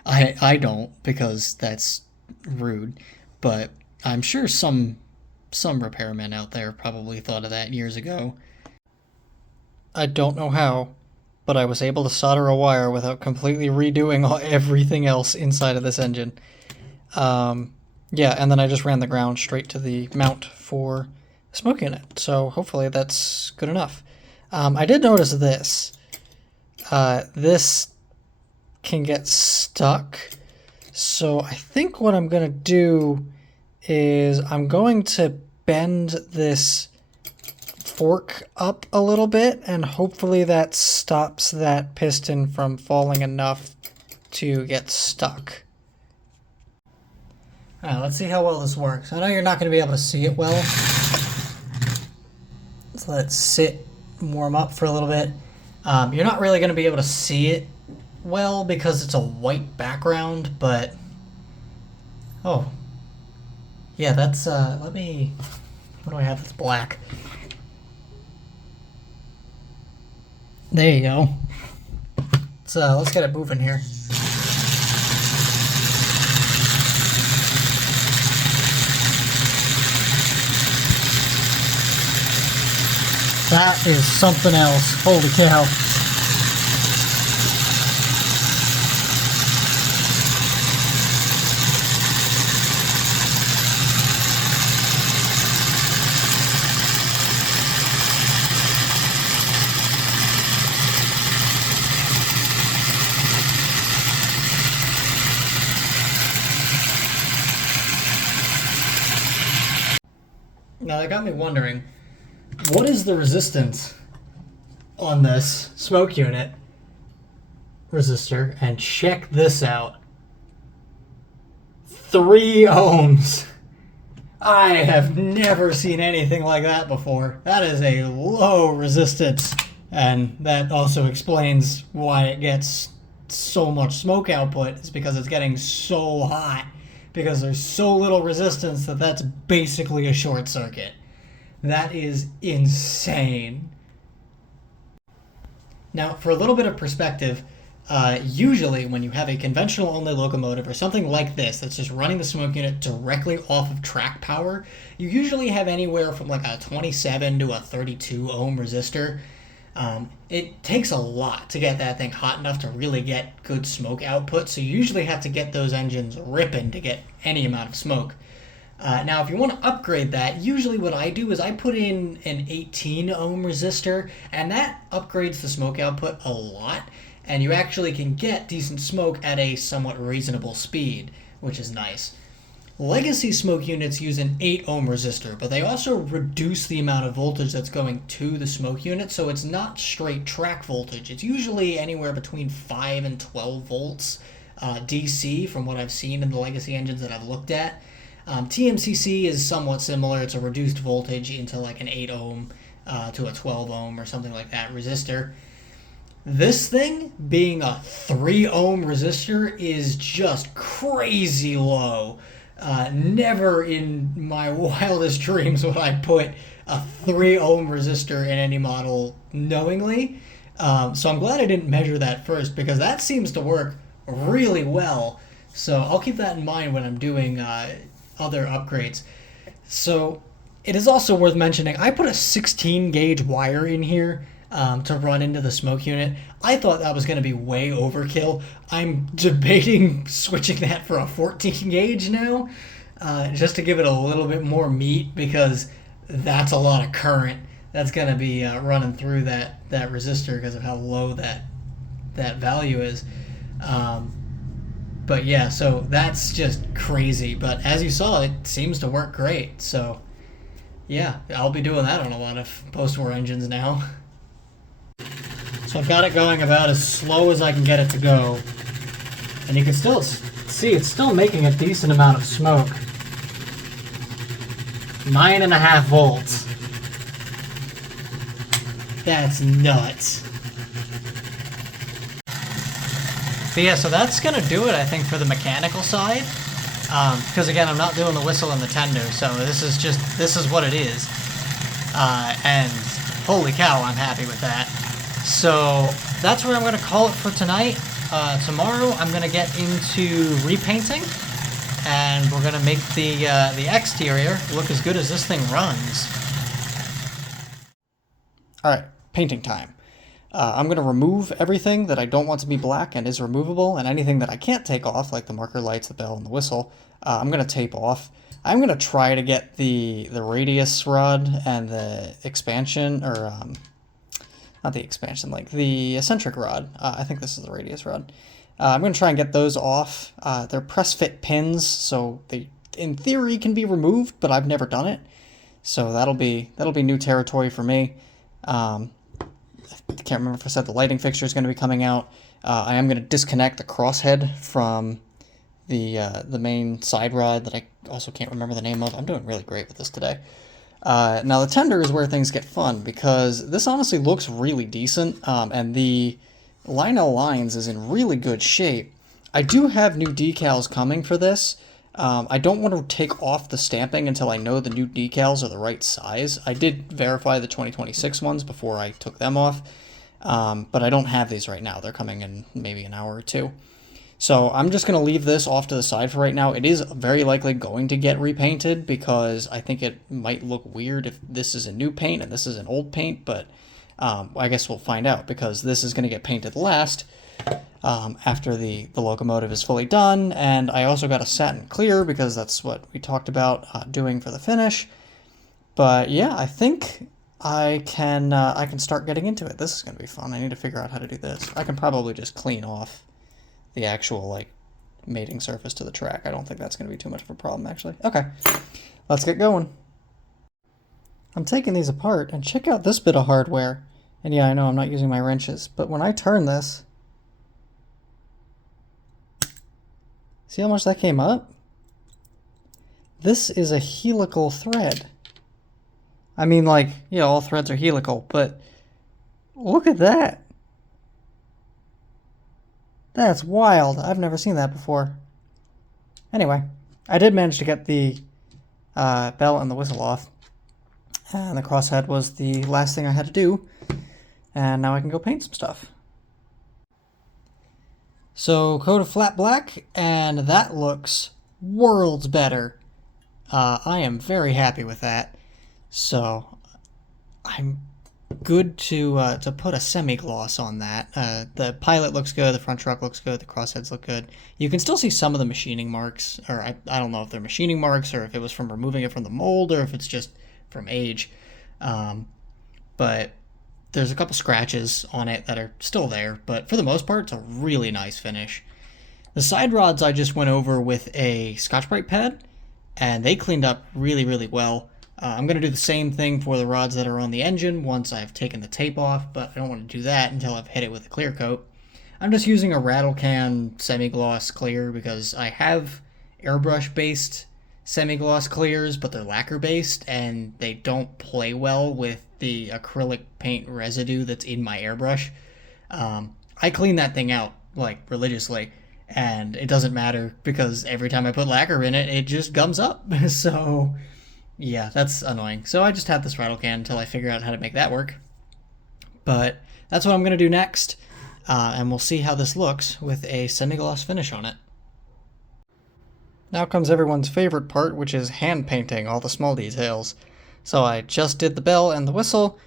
I don't, because that's rude, but I'm sure some repairmen out there probably thought of that years ago. I don't know how, but I was able to solder a wire without completely redoing everything else inside of this engine. Yeah, and then I just ran the ground straight to the mount for the smoke unit, so hopefully that's good enough. I did notice this. This can get stuck, so I think what I'm going to do is I'm going to bend this fork up a little bit, and hopefully that stops that piston from falling enough to get stuck. Alright, let's see how well this works. I know you're not going to be able to see it well. Let's let it sit and warm up for a little bit. You're not really going to be able to see it well because it's a white background, but oh yeah, that's what do I have that's black? There you go. So let's get it moving here. That is something else. Holy cow. Now that got me wondering, what is the resistance on this smoke unit resistor, and check this out. 3 ohms. I have never seen anything like that before. That is a low resistance, and that also explains why it gets so much smoke output. It's because it's getting so hot, because there's so little resistance that that's basically a short circuit. That is insane. Now, for a little bit of perspective, usually when you have a conventional only locomotive or something like this that's just running the smoke unit directly off of track power, you usually have anywhere from like a 27 to a 32 ohm resistor. It takes a lot to get that thing hot enough to really get good smoke output, so you usually have to get those engines ripping to get any amount of smoke. Now, if you want to upgrade that, usually what I do is I put in an 18 ohm resistor, and that upgrades the smoke output a lot, and you actually can get decent smoke at a somewhat reasonable speed, which is nice. Legacy smoke units use an 8 ohm resistor, but they also reduce the amount of voltage that's going to the smoke unit, so it's not straight track voltage. It's usually anywhere between 5 and 12 volts DC from what I've seen in the legacy engines that I've looked at. TMCC is somewhat similar. It's a reduced voltage into like an 8 ohm to a 12 ohm or something like that resistor. This thing, being a 3 ohm resistor, is just crazy low. Never in my wildest dreams would I put a 3 ohm resistor in any model knowingly. So I'm glad I didn't measure that first, because that seems to work really well. So I'll keep that in mind when I'm doing other upgrades. So it is also worth mentioning, I put a 16 gauge wire in here to run into the smoke unit. I thought that was going to be way overkill. I'm debating switching that for a 14 gauge now, just to give it a little bit more meat, because that's a lot of current that's going to be running through that resistor because of how low that value is. But yeah, so that's just crazy. But as you saw, it seems to work great. So yeah, I'll be doing that on a lot of Postwar engines now. So I've got it going about as slow as I can get it to go. And you can still see it's still making a decent amount of smoke. 9.5 volts. That's nuts. But yeah, so that's going to do it, I think, for the mechanical side. Because again, I'm not doing the whistle and the tender, so this is what it is. And holy cow, I'm happy with that. So that's where I'm going to call it for tonight. Tomorrow I'm going to get into repainting, and we're going to make the exterior look as good as this thing runs. Alright, painting time. I'm going to remove everything that I don't want to be black and is removable, and anything that I can't take off, like the marker lights, the bell, and the whistle, I'm going to tape off. I'm going to try to get the radius rod and the expansion, or not the expansion, like the eccentric rod. I think this is the radius rod. I'm going to try and get those off. They're press fit pins, so they, in theory, can be removed, but I've never done it. So that'll be new territory for me. I can't remember if I said the lighting fixture is going to be coming out. I am going to disconnect the crosshead from the main side rod that I also can't remember the name of. I'm doing really great with this today. Now the tender is where things get fun, because this honestly looks really decent, and the Lionel lines is in really good shape. I do have new decals coming for this. I don't want to take off the stamping until I know the new decals are the right size. I did verify the 2026 ones before I took them off, but I don't have these right now. They're coming in maybe an hour or two. So I'm just going to leave this off to the side for right now. It is very likely going to get repainted, because I think it might look weird if this is a new paint and this is an old paint, but I guess we'll find out, because this is going to get painted last after the locomotive is fully done. And I also got a satin clear, because that's what we talked about doing for the finish. But yeah, I think I can start getting into it. This is going to be fun. I need to figure out how to do this. I can probably just clean off the actual, like, mating surface to the track. I don't think that's going to be too much of a problem, actually. Okay, let's get going. I'm taking these apart, and check out this bit of hardware. And yeah, I know I'm not using my wrenches, but when I turn this, See how much that came up? This is a helical thread. I mean, like, yeah, all threads are helical, but look at that. That's wild. I've never seen that before. Anyway, I did manage to get the bell and the whistle off. And the crosshead was the last thing I had to do. And now I can go paint some stuff. So, coat of flat black, and that looks worlds better. I am very happy with that. So, I'm good to put a semi-gloss on that. The pilot looks good, the front truck looks good, the crossheads look good. You can still see some of the machining marks, or I don't know if they're machining marks, or if it was from removing it from the mold, or if it's just from age. But there's a couple scratches on it that are still there, but for the most part, it's a really nice finish. The side rods I just went over with a Scotch-Brite pad, and they cleaned up really, really well. I'm going to do the same thing for the rods that are on the engine once I've taken the tape off, but I don't want to do that until I've hit it with a clear coat. I'm just using a rattle can semi-gloss clear because I have airbrush-based semi-gloss clears, but they're lacquer-based, and they don't play well with the acrylic paint residue that's in my airbrush. I clean that thing out, like, religiously, and it doesn't matter because every time I put lacquer in it, it just gums up. So, yeah, that's annoying. So I just have this rattle can until I figure out how to make that work. But that's what I'm going to do next, and we'll see how this looks with a semi-gloss finish on it. Now comes everyone's favorite part, which is hand painting all the small details. So I just did the bell and the whistle,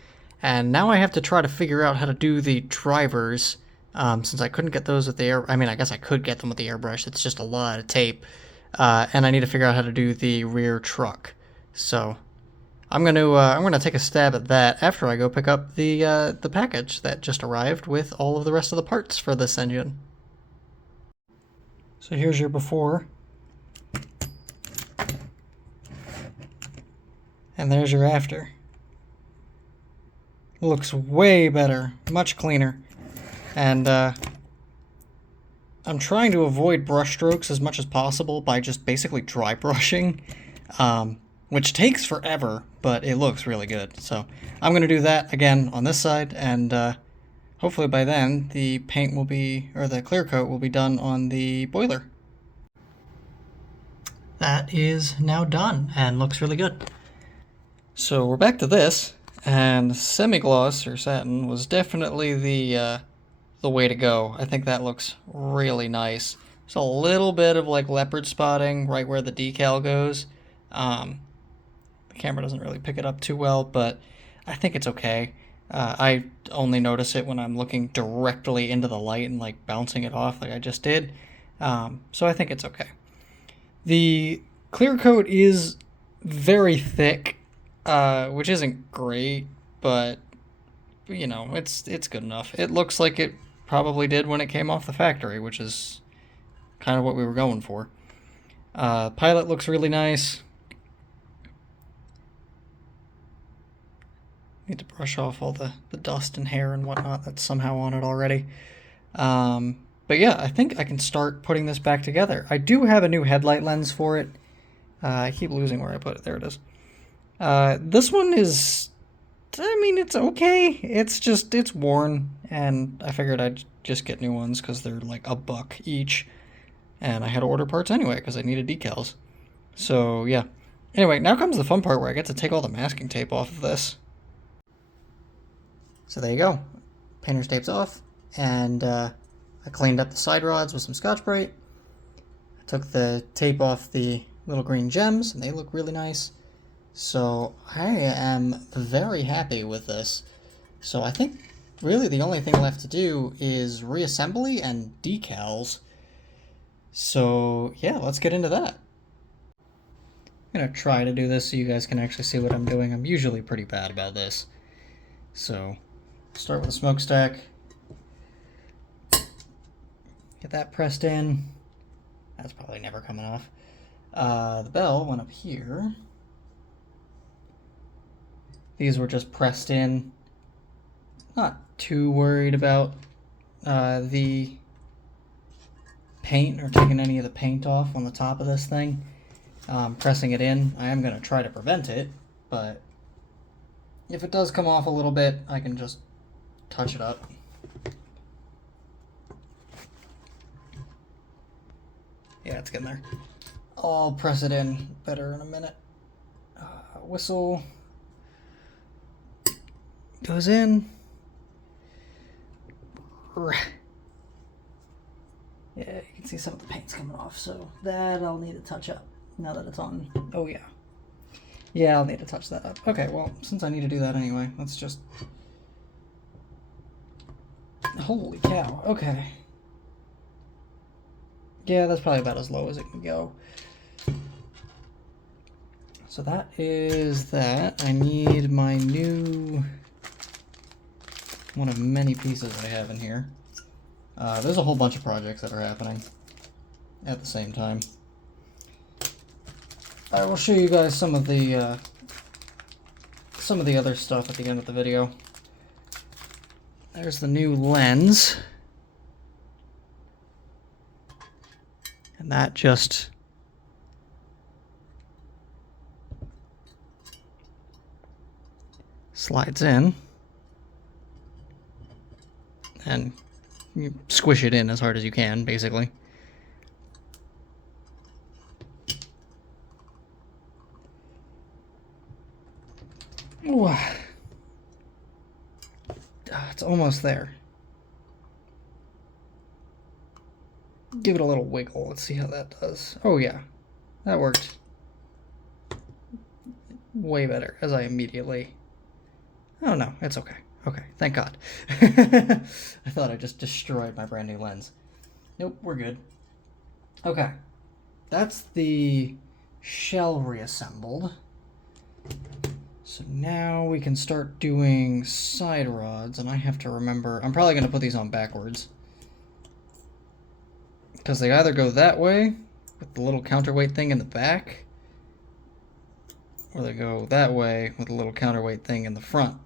and now I have to try to figure out how to do the drivers, since I couldn't get those with the I mean, I guess I could get them with the airbrush, it's just a lot of tape, and I need to figure out how to do the rear truck. So I'm gonna take a stab at that after I go pick up the package that just arrived with all of the rest of the parts for this engine. So here's your before. And there's your after. Looks way better, much cleaner. And I'm trying to avoid brush strokes as much as possible by just basically dry brushing, which takes forever, but it looks really good. So I'm going to do that again on this side, and hopefully by then the paint will be, or the clear coat will be done on the boiler. That is now done and looks really good. So we're back to this, and semi-gloss or satin was definitely the way to go. I think that looks really nice. There's a little bit of like leopard spotting right where the decal goes. The camera doesn't really pick it up too well, but I think it's okay. I only notice it when I'm looking directly into the light and like bouncing it off like I just did. So I think it's okay. The clear coat is very thick, which isn't great, but you know, it's good enough. It looks like it probably did when it came off the factory, which is kind of what we were going for. Pilot looks really nice. Need to brush off all the dust and hair and whatnot that's somehow on it already. But yeah, I think I can start putting this back together. I do have a new headlight lens for it. I keep losing where I put it. There it is. This one is, I mean, it's okay. It's worn, and I figured I'd just get new ones because they're like $1 each. And I had to order parts anyway because I needed decals. So yeah. Anyway, now comes the fun part where I get to take all the masking tape off of this. So there you go. Painter's tape's off, and I cleaned up the side rods with some Scotch-Brite. I took the tape off the little green gems, and they look really nice. So I am very happy with this. So I think really the only thing left to do is reassembly and decals. So yeah, let's get into that. I'm going to try to do this so you guys can actually see what I'm doing. I'm usually pretty bad about this. So start with a smokestack. Get that pressed in. That's probably never coming off. The bell went up here. These were just pressed in. Not too worried about the paint or taking any of the paint off on the top of this thing, pressing it in. I am going to try to prevent it, but if it does come off a little bit, I can just touch it up. Yeah, it's getting there. I'll press it in better in a minute. Whistle goes in. Yeah, you can see some of the paint's coming off, so that I'll need to touch up now that it's on. Oh yeah. Yeah, I'll need to touch that up. Okay, well, since I need to do that anyway, let's just... Holy cow, okay. Yeah, that's probably about as low as it can go. So that is that. I need my new... one of many pieces I have in here. There's a whole bunch of projects that are happening at the same time. I will show you guys some of the other stuff at the end of the video. There's the new lens. And that just slides in. And you squish it in as hard as you can, basically. Ooh. It's almost there. Give it a little wiggle. Let's see how that does. Oh yeah, that worked way better as I immediately... Oh no, it's okay. Okay, thank God. I thought I just destroyed my brand new lens. Nope, we're good. Okay, that's the shell reassembled. So now we can start doing side rods, and I have to remember... I'm probably going to put these on backwards, because they either go that way, with the little counterweight thing in the back, or they go that way with a little counterweight thing in the front.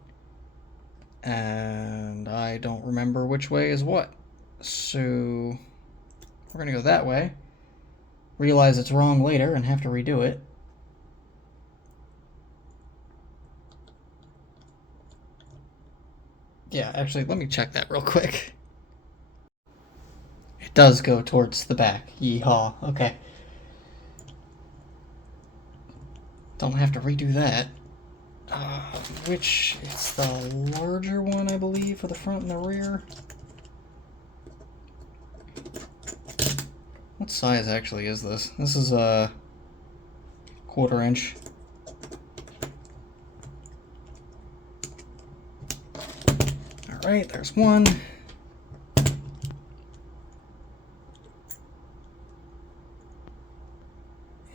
And I don't remember which way is what. So we're going to go that way, realize it's wrong later, and have to redo it. Yeah, actually, let me check that real quick. It does go towards the back. Yeehaw. Okay. Don't have to redo that. Which, it's the larger one, I believe, for the front and the rear. What size actually is this? This is a 1/4 inch. Alright, there's one.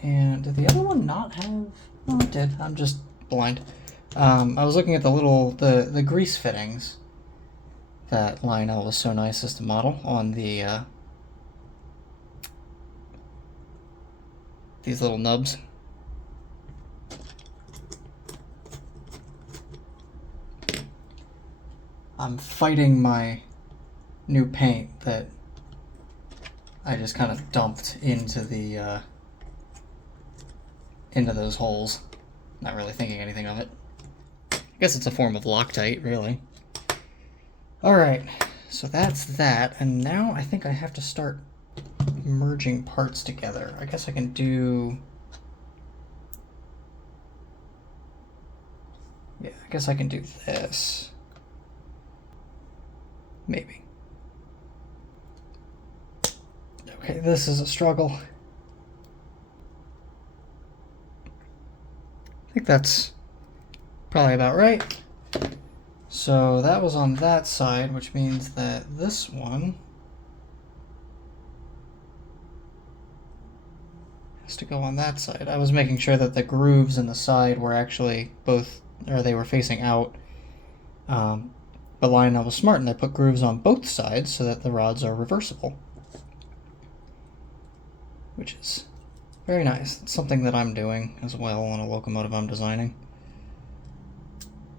And did the other one not have... Oh, it did. I'm just blind. I was looking at the grease fittings that Lionel was so nice as to model on the these little nubs. I'm fighting my new paint that I just kind of dumped into the into those holes. Not really thinking anything of it. I guess it's a form of Loctite, really. Alright, so that's that, and now I think I have to start merging parts together. I guess I can do... Yeah, I guess I can do this. Maybe. Okay, this is a struggle. I think that's probably about right. So that was on that side, which means that this one has to go on that side. I was making sure that the grooves in the side were actually both, or they were facing out. But Lionel was smart and they put grooves on both sides so that the rods are reversible, which is very nice. It's something that I'm doing as well on a locomotive I'm designing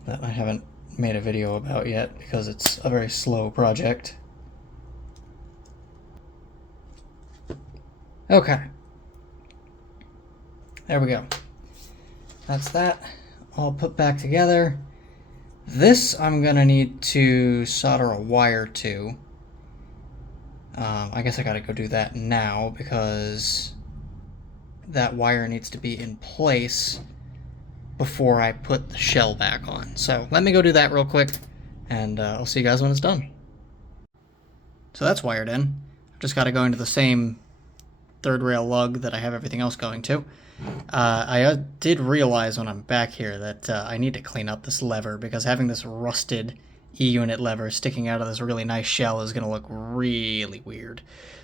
that I haven't made a video about yet because it's a very slow project. Okay. There we go. That's that all put back together. This I'm gonna need to solder a wire to. I guess I gotta go do that now because that wire needs to be in place before I put the shell back on. So let me go do that real quick, and I'll see you guys when it's done. So that's wired in. I've just gotta go into the same third rail lug that I have everything else going to. I did realize when I'm back here that I need to clean up this lever because having this rusted E-unit lever sticking out of this really nice shell is going to look really weird.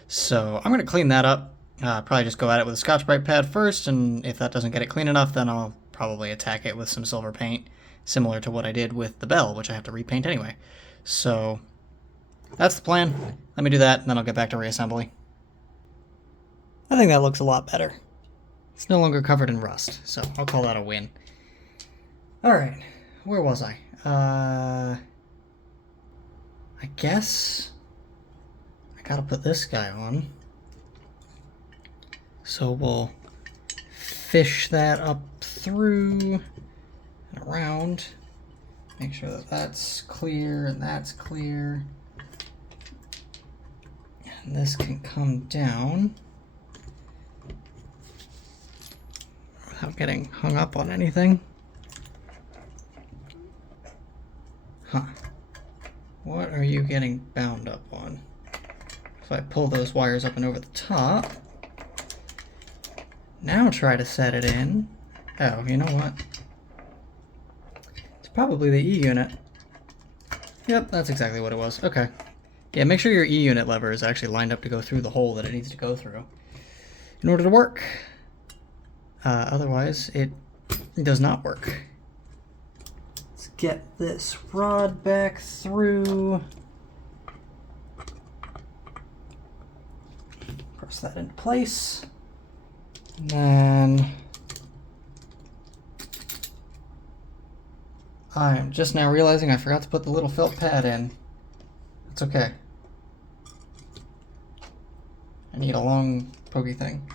So I'm going to clean that up. Probably just go at it with a Scotch-Brite pad first, and if that doesn't get it clean enough, then I'll probably attack it with some silver paint, similar to what I did with the bell, which I have to repaint anyway. So that's the plan. Let me do that, and then I'll get back to reassembly. I think that looks a lot better. It's no longer covered in rust, so I'll call that a win. Alright, where was I? I guess I gotta put this guy on. So we'll fish that up through and around. Make sure that that's clear and that's clear. And this can come down without getting hung up on anything. Huh. What are you getting bound up on? If I pull those wires up and over the top, now try to set it in. Oh, you know what? It's probably the E-unit. Yep, that's exactly what it was. Okay. Yeah, make sure your E-unit lever is actually lined up to go through the hole that it needs to go through in order to work. Otherwise, it does not work. Let's get this rod back through. Press that into place. And then I'm just now realizing I forgot to put the little felt pad in. That's okay. I need a long, pokey thing.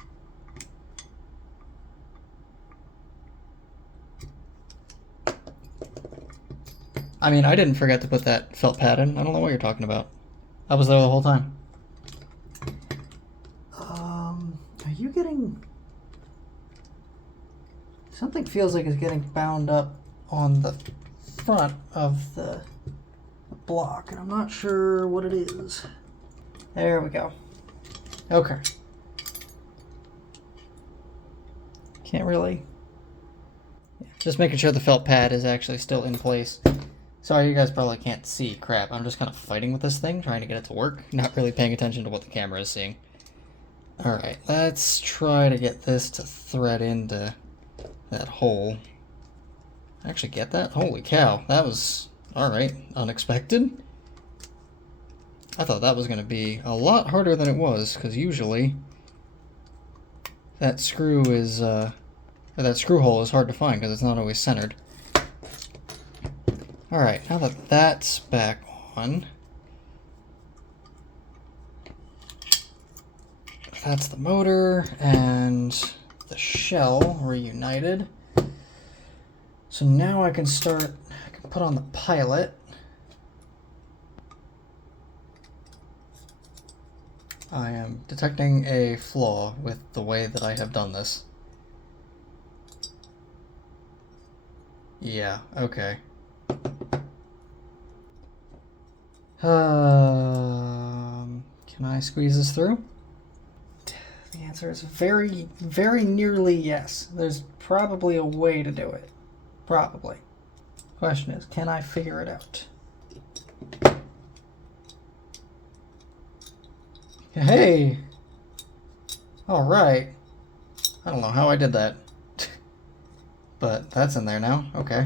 I mean, I didn't forget to put that felt pad in. I don't know what you're talking about. I was there the whole time. Are you getting... Something feels like it's getting bound up on the front of the block, and I'm not sure what it is. There we go. Okay. Can't really... Yeah, just making sure the felt pad is actually still in place. Sorry, you guys probably can't see. Crap, I'm just kind of fighting with this thing, trying to get it to work, not really paying attention to what the camera is seeing. Alright, let's try to get this to thread into that hole. Actually get that? Holy cow, that was, alright, unexpected. I thought that was going to be a lot harder than it was, because usually that screw is, that screw hole is hard to find because it's not always centered. Alright, now that that's back on, that's the motor and the shell reunited. So now I can put on the pilot. I am detecting a flaw with the way that I have done this. Yeah, okay. Can I squeeze this through? The answer is very, very nearly yes. There's probably a way to do it. Probably. Question is, can I figure it out? Hey! Alright. I don't know how I did that. But that's in there now. Okay.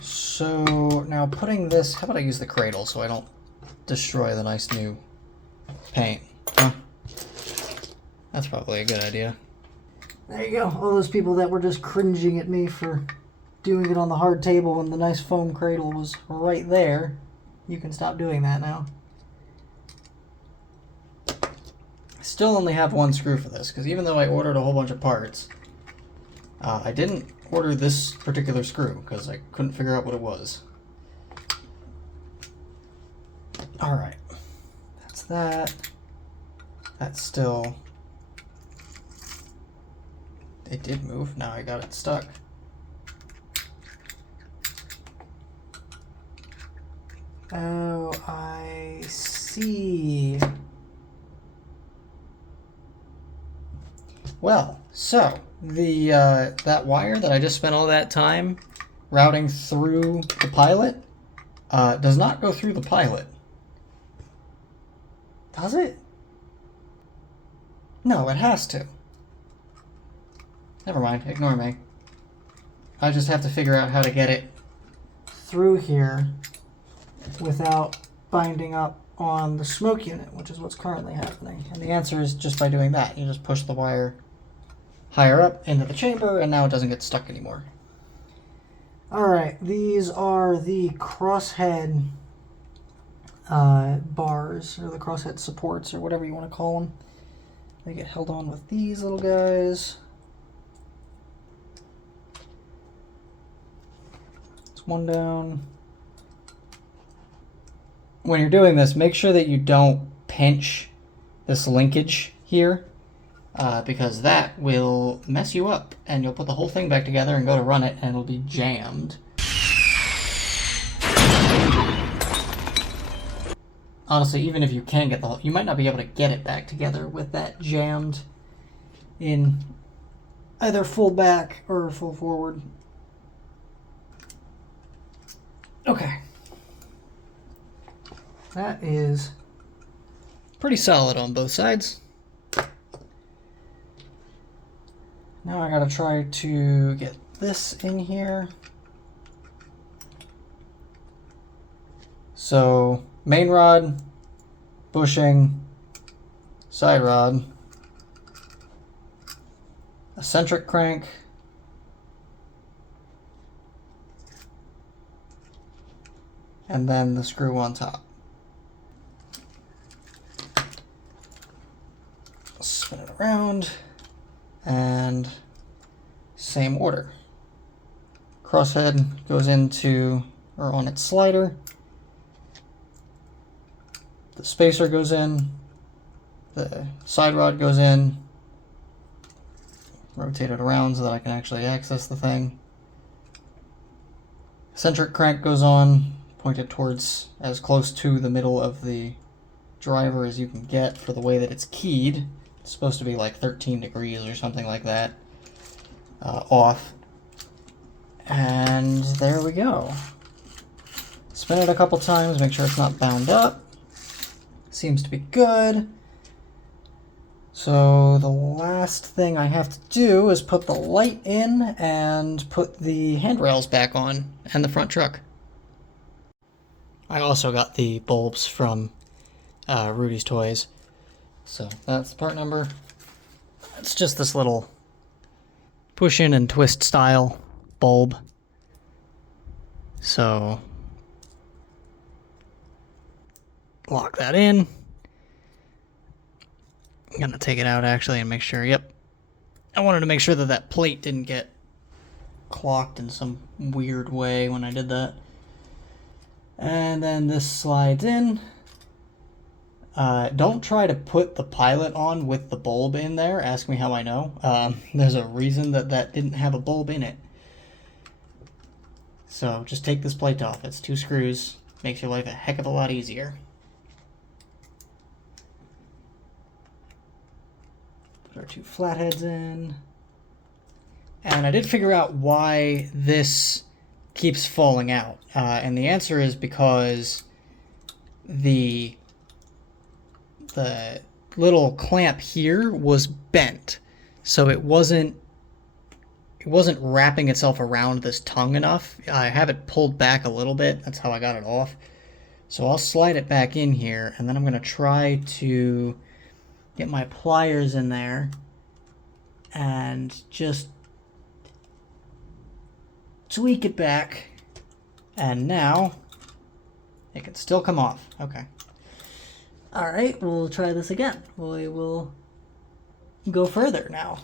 So now putting this, how about I use the cradle so I don't destroy the nice new paint? Huh? That's probably a good idea. There you go. All those people that were just cringing at me for doing it on the hard table when the nice foam cradle was right there, you can stop doing that now. still only have one screw for this, because even though I ordered a whole bunch of parts, I didn't order this particular screw, because I couldn't figure out what it was. Alright, that's that. That's still... It did move, now I got it stuck. Oh, I see. Well, so the that wire that I just spent all that time routing through the pilot does not go through the pilot. Does it? No, it has to. Never mind, ignore me. I just have to figure out how to get it through here without binding up on the smoke unit, which is what's currently happening. And the answer is just by doing that. You just push the wire higher up into the chamber, and now it doesn't get stuck anymore. Alright, these are the crosshead bars, or the crosshead supports, or whatever you want to call them. They get held on with these little guys. It's one down. When you're doing this, make sure that you don't pinch this linkage here, because that will mess you up, and you'll put the whole thing back together and go to run it, and it'll be jammed. Honestly, even if you can get the whole, you might not be able to get it back together with that jammed in either full back or full forward. Okay. That is pretty solid on both sides. Now I gotta try to get this in here. So, main rod, bushing, side rod, eccentric crank, and then the screw on top. Spin it around, and same order. Crosshead goes into, or on its slider. The spacer goes in, the side rod goes in, rotate it around so that I can actually access the thing. Eccentric crank goes on, pointed towards as close to the middle of the driver as you can get for the way that it's keyed. It's supposed to be like 13 degrees or something like that off. And there we go. Spin it a couple times, make sure it's not bound up. Seems to be good. So the last thing I have to do is put the light in and put the handrails back on and the front truck. I also got the bulbs from Rudy's Toys. So that's the part number. It's just this little push in and twist style bulb. So lock that in. I'm gonna take it out actually and make sure, yep. I wanted to make sure that that plate didn't get clocked in some weird way when I did that. And then this slides in. Don't try to put the pilot on with the bulb in there. Ask me how I know. There's a reason that that didn't have a bulb in it. So just take this plate off. It's 2 screws. Makes your life a heck of a lot easier. Put our 2 flatheads in. And I did figure out why this keeps falling out. And the answer is because the little clamp here was bent, so it wasn't wrapping itself around this tongue enough. I have it pulled back a little bit. That's how I got it off. So I'll slide it back in here, and then I'm going to try to get my pliers in there and just tweak it back. And now it can still come off. Okay. All right, we'll try this again. We will go further now.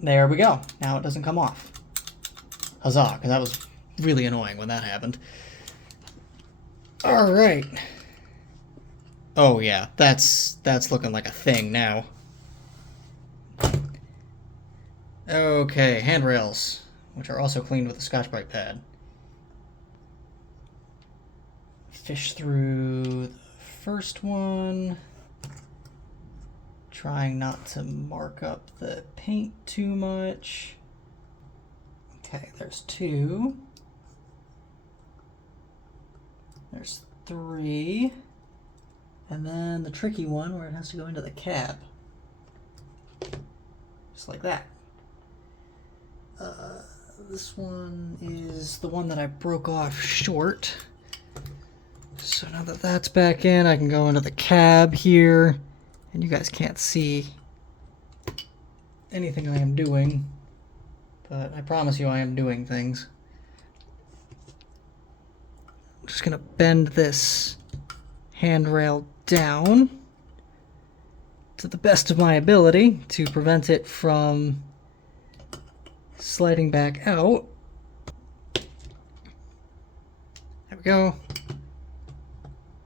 There we go. Now it doesn't come off. Huzzah, because that was really annoying when that happened. All right. Oh yeah, that's looking like a thing now. Okay, handrails, which are also cleaned with a Scotch-Brite pad. Fish through the first one. Trying not to mark up the paint too much. Okay, there's 2. There's 3. And then the tricky one where it has to go into the cab. Just like that. This one is the one that I broke off short. So now that that's back in, I can go into the cab here. And you guys can't see anything I am doing. But I promise you I am doing things. I'm just gonna bend this handrail down to the best of my ability to prevent it from sliding back out. There we go.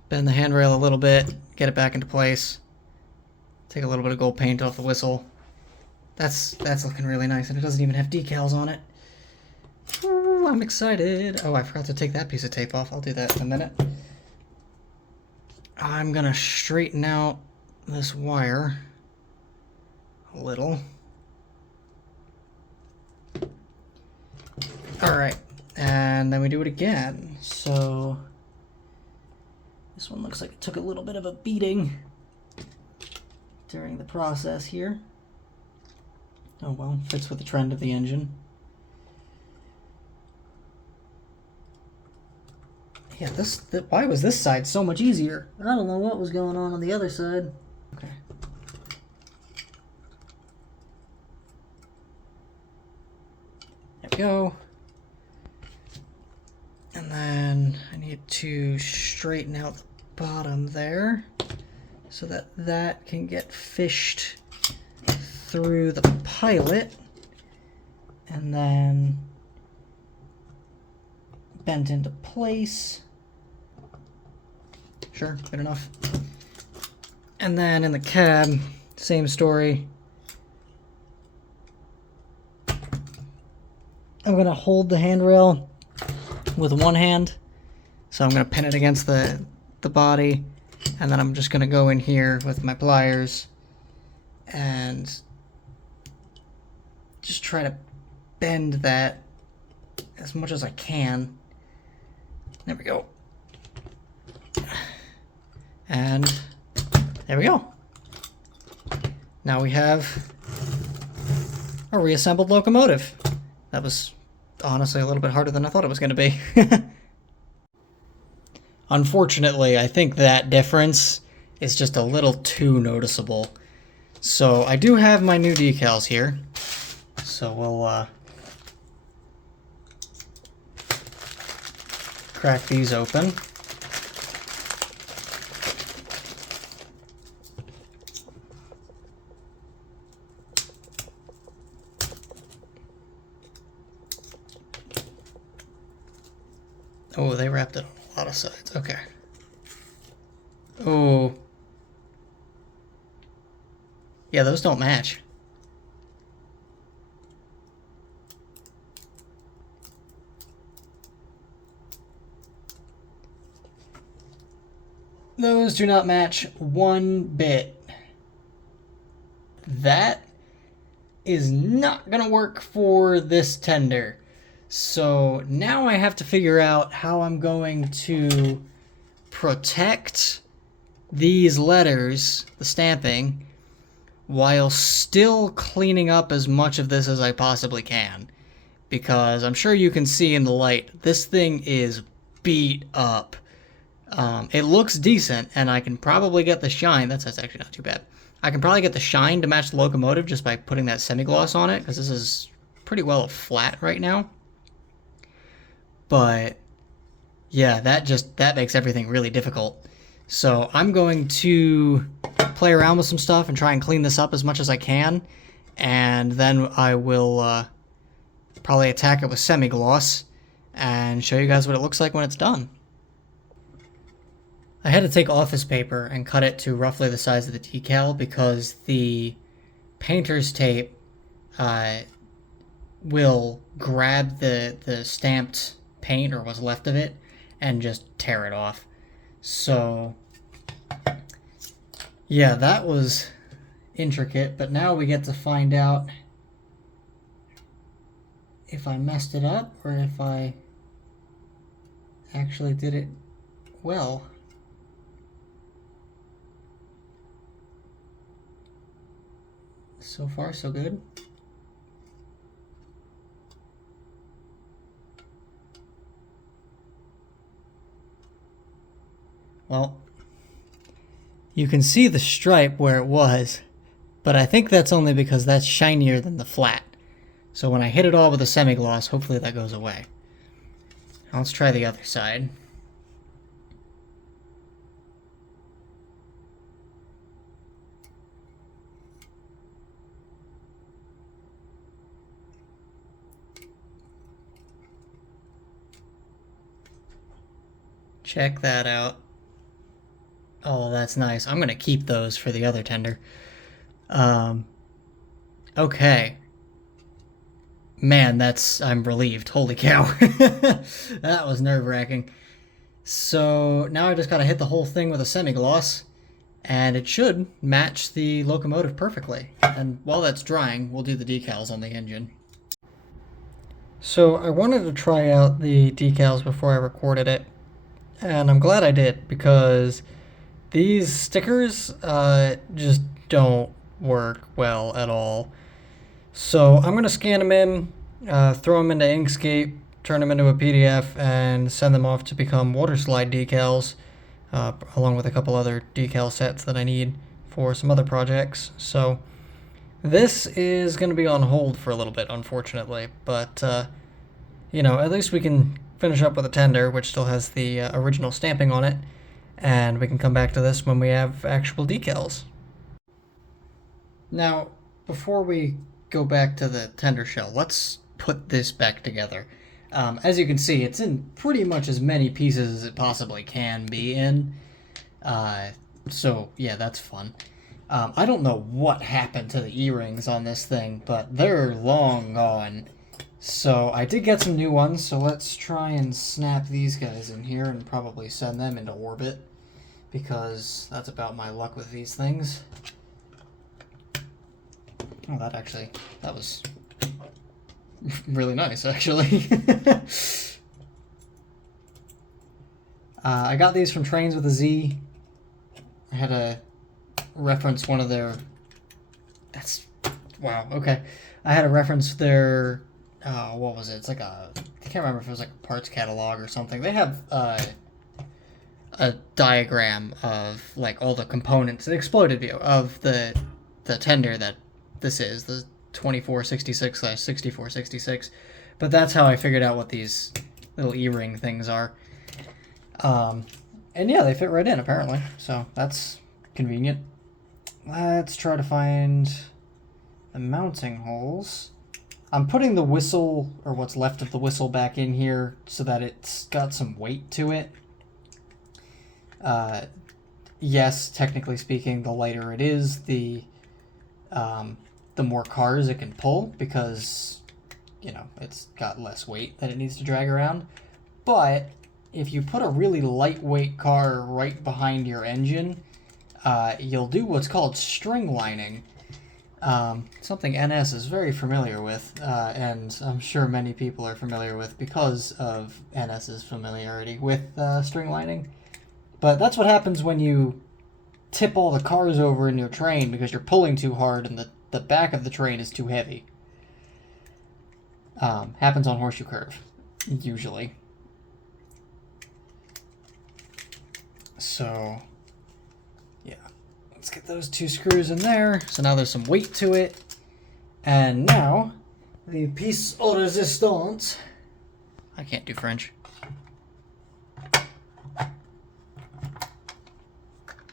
Bend the handrail a little bit, get it back into place. Take a little bit of gold paint off the whistle. That's looking really nice, and it doesn't even have decals on it. Ooh, I'm excited. Oh, I forgot to take that piece of tape off. I'll do that in a minute. I'm gonna straighten out this wire a little. Alright, and then we do it again. So this one looks like it took a little bit of a beating during the process here. Oh well, fits with the trend of the engine. Yeah, why was this side so much easier? I don't know what was going on the other side. Okay. There we go. And then I need to straighten out the bottom there so that that can get fished through the pilot and then bent into place. Sure, good enough. And then in the cab, same story. I'm gonna hold the handrail with one hand. So I'm gonna pin it against the body, and then I'm just gonna go in here with my pliers and just try to bend that as much as I can. There we go. And there we go. Now we have a reassembled locomotive. That was honestly a little bit harder than I thought it was going to be. Unfortunately, I think that difference is just a little too noticeable. So I do have my new decals here. So we'll crack these open. Oh, they wrapped it on a lot of sides. Okay. Oh. Yeah, those don't match. Those do not match one bit. That is not gonna work for this tender. So now I have to figure out how I'm going to protect these letters, the stamping, while still cleaning up as much of this as I possibly can. Because I'm sure you can see in the light, this thing is beat up. It looks decent, and I can probably get the shine. That's actually not too bad. I can probably get the shine to match the locomotive just by putting that semi-gloss on it, because this is pretty well flat right now. But yeah, that makes everything really difficult. So I'm going to play around with some stuff and try and clean this up as much as I can. And then I will probably attack it with semi-gloss and show you guys what it looks like when it's done. I had to take office paper and cut it to roughly the size of the decal because the painter's tape will grab the stamped paint or what's left of it and just tear it off. So yeah, that was intricate, but now we get to find out if I messed it up or if I actually did it well. So far, so good. Well, you can see the stripe where it was, but I think that's only because that's shinier than the flat. So when I hit it all with a semi-gloss, hopefully that goes away. Now let's try the other side. Check that out. Oh, that's nice. I'm going to keep those for the other tender. Okay. Man, I'm relieved. Holy cow. That was nerve-wracking. So now I just got to hit the whole thing with a semi-gloss, and it should match the locomotive perfectly. And while that's drying, we'll do the decals on the engine. So I wanted to try out the decals before I recorded it, and I'm glad I did, because these stickers just don't work well at all. So I'm going to scan them in, throw them into Inkscape, turn them into a PDF, and send them off to become water slide decals, along with a couple other decal sets that I need for some other projects. So this is going to be on hold for a little bit, unfortunately, but you know, at least we can finish up with a tender, which still has the original stamping on it, and we can come back to this when we have actual decals. Now, before we go back to the tender shell, let's put this back together. As you can see, it's in pretty much as many pieces as it possibly can be in. So yeah, that's fun. I don't know what happened to the E-rings on this thing, but they're long gone. So I did get some new ones, so let's try and snap these guys in here and probably send them into orbit, because that's about my luck with these things. Oh, that was really nice, actually. I got these from Trains with a Z. I had to reference one of their... Wow, okay. I had to reference their... what was it? It's like I can't remember if it was like a parts catalog or something. They have a diagram of like all the components, an exploded view of the tender that this is, the 2466/6466. But that's how I figured out what these little E-ring things are. And yeah, they fit right in apparently, so that's convenient. Let's try to find the mounting holes. I'm putting the whistle, or what's left of the whistle, back in here so that it's got some weight to it. Yes, technically speaking, the lighter it is, the more cars it can pull, because, you know, it's got less weight that it needs to drag around. But if you put a really lightweight car right behind your engine, you'll do what's called string lining. Something NS is very familiar with, and I'm sure many people are familiar with because of NS's familiarity with string lining. But that's what happens when you tip all the cars over in your train because you're pulling too hard and the back of the train is too heavy. Happens on Horseshoe Curve, usually. So, yeah. Let's get those two screws in there. So now there's some weight to it. And now, the piece de resistance. I can't do French.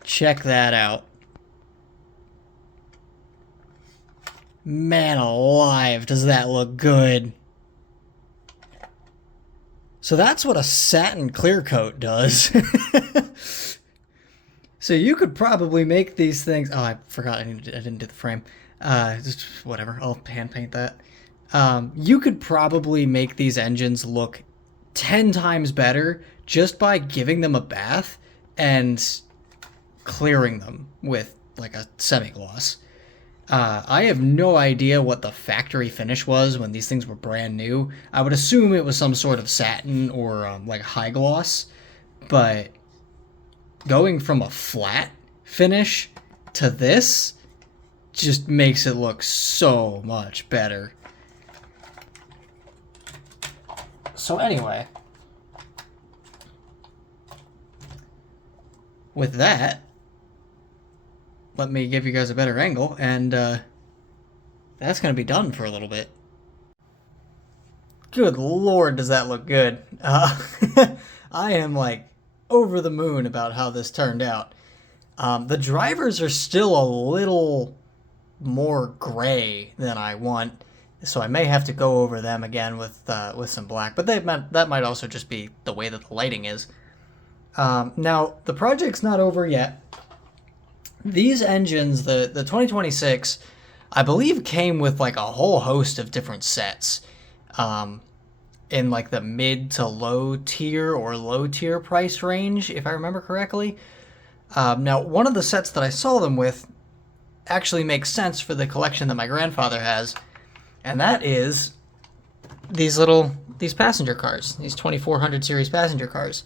Check that out. Man alive, does that look good. So that's what a satin clear coat does. So you could probably make these things... Oh, I forgot I didn't do the frame. Just whatever, I'll hand paint that. You could probably make these engines look 10 times better just by giving them a bath and clearing them with like a semi-gloss. I have no idea what the factory finish was when these things were brand new. I would assume it was some sort of satin or like high gloss, but going from a flat finish to this just makes it look so much better. So anyway, with that, let me give you guys a better angle, and that's going to be done for a little bit. Good lord, does that look good. I am like over the moon about how this turned out. The drivers are still a little more gray than I want, so I may have to go over them again with some black, but that might also just be the way that the lighting is. Now, the project's not over yet. These engines, the 2026, I believe came with like a whole host of different sets in like the mid to low tier or low tier price range, if I remember correctly. Now, one of the sets that I saw them with actually makes sense for the collection that my grandfather has, and that is these passenger cars, these 2400 series passenger cars.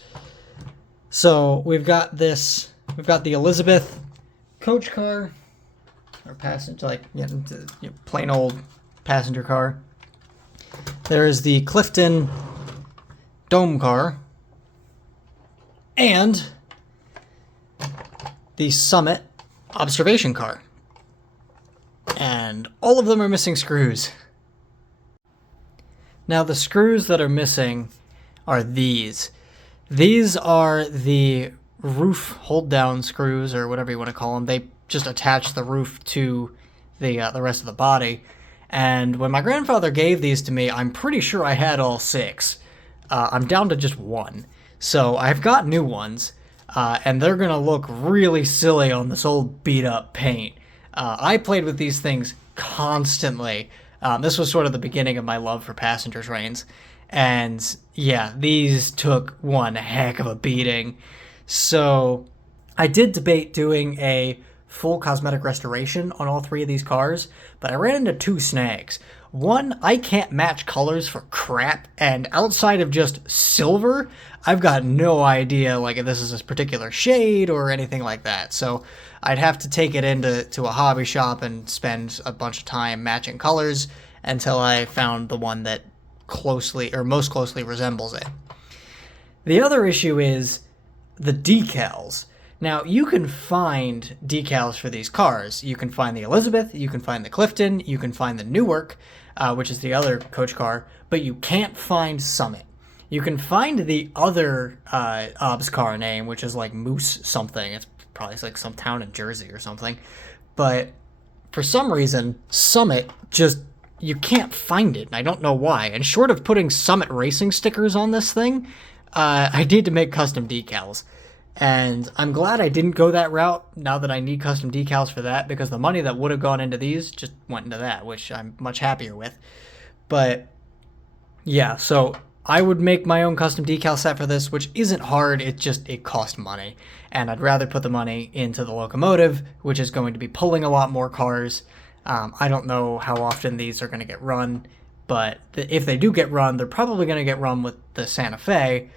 So we've got the Elizabeth coach car, or passenger, like plain old passenger car. There is the Clifton dome car, and the Summit observation car. And all of them are missing screws. Now the screws that are missing are these. These are the roof hold down screws, or whatever you want to call them. They just attach the roof to the rest of the body. And when my grandfather gave these to me, I'm pretty sure I had all 6. I'm down to just 1. So I've got new ones, and they're gonna look really silly on this old beat up paint. I played with these things constantly. This was sort of the beginning of my love for passenger trains. And yeah, these took one heck of a beating. So I did debate doing a full cosmetic restoration on all 3 of these cars, but I ran into 2 snags. One, I can't match colors for crap, and outside of just silver, I've got no idea like if this is a particular shade or anything like that. So I'd have to take it into a hobby shop and spend a bunch of time matching colors until I found the one that most closely resembles it. The other issue is the decals. Now, you can find decals for these cars. You can find the Elizabeth, you can find the Clifton, you can find the Newark, which is the other coach car, but you can't find Summit. You can find the other OBS car name, which is like Moose something. It's probably like some town in Jersey or something. But for some reason, Summit you can't find it, and I don't know why. And short of putting Summit Racing stickers on this thing, I need to make custom decals. And I'm glad I didn't go that route now that I need custom decals for that, because the money that would have gone into these just went into that, which I'm much happier with. But yeah, so I would make my own custom decal set for this, which isn't hard, it cost money. And I'd rather put the money into the locomotive, which is going to be pulling a lot more cars. I don't know how often these are going to get run, but if they do get run, they're probably going to get run with the Santa Fe.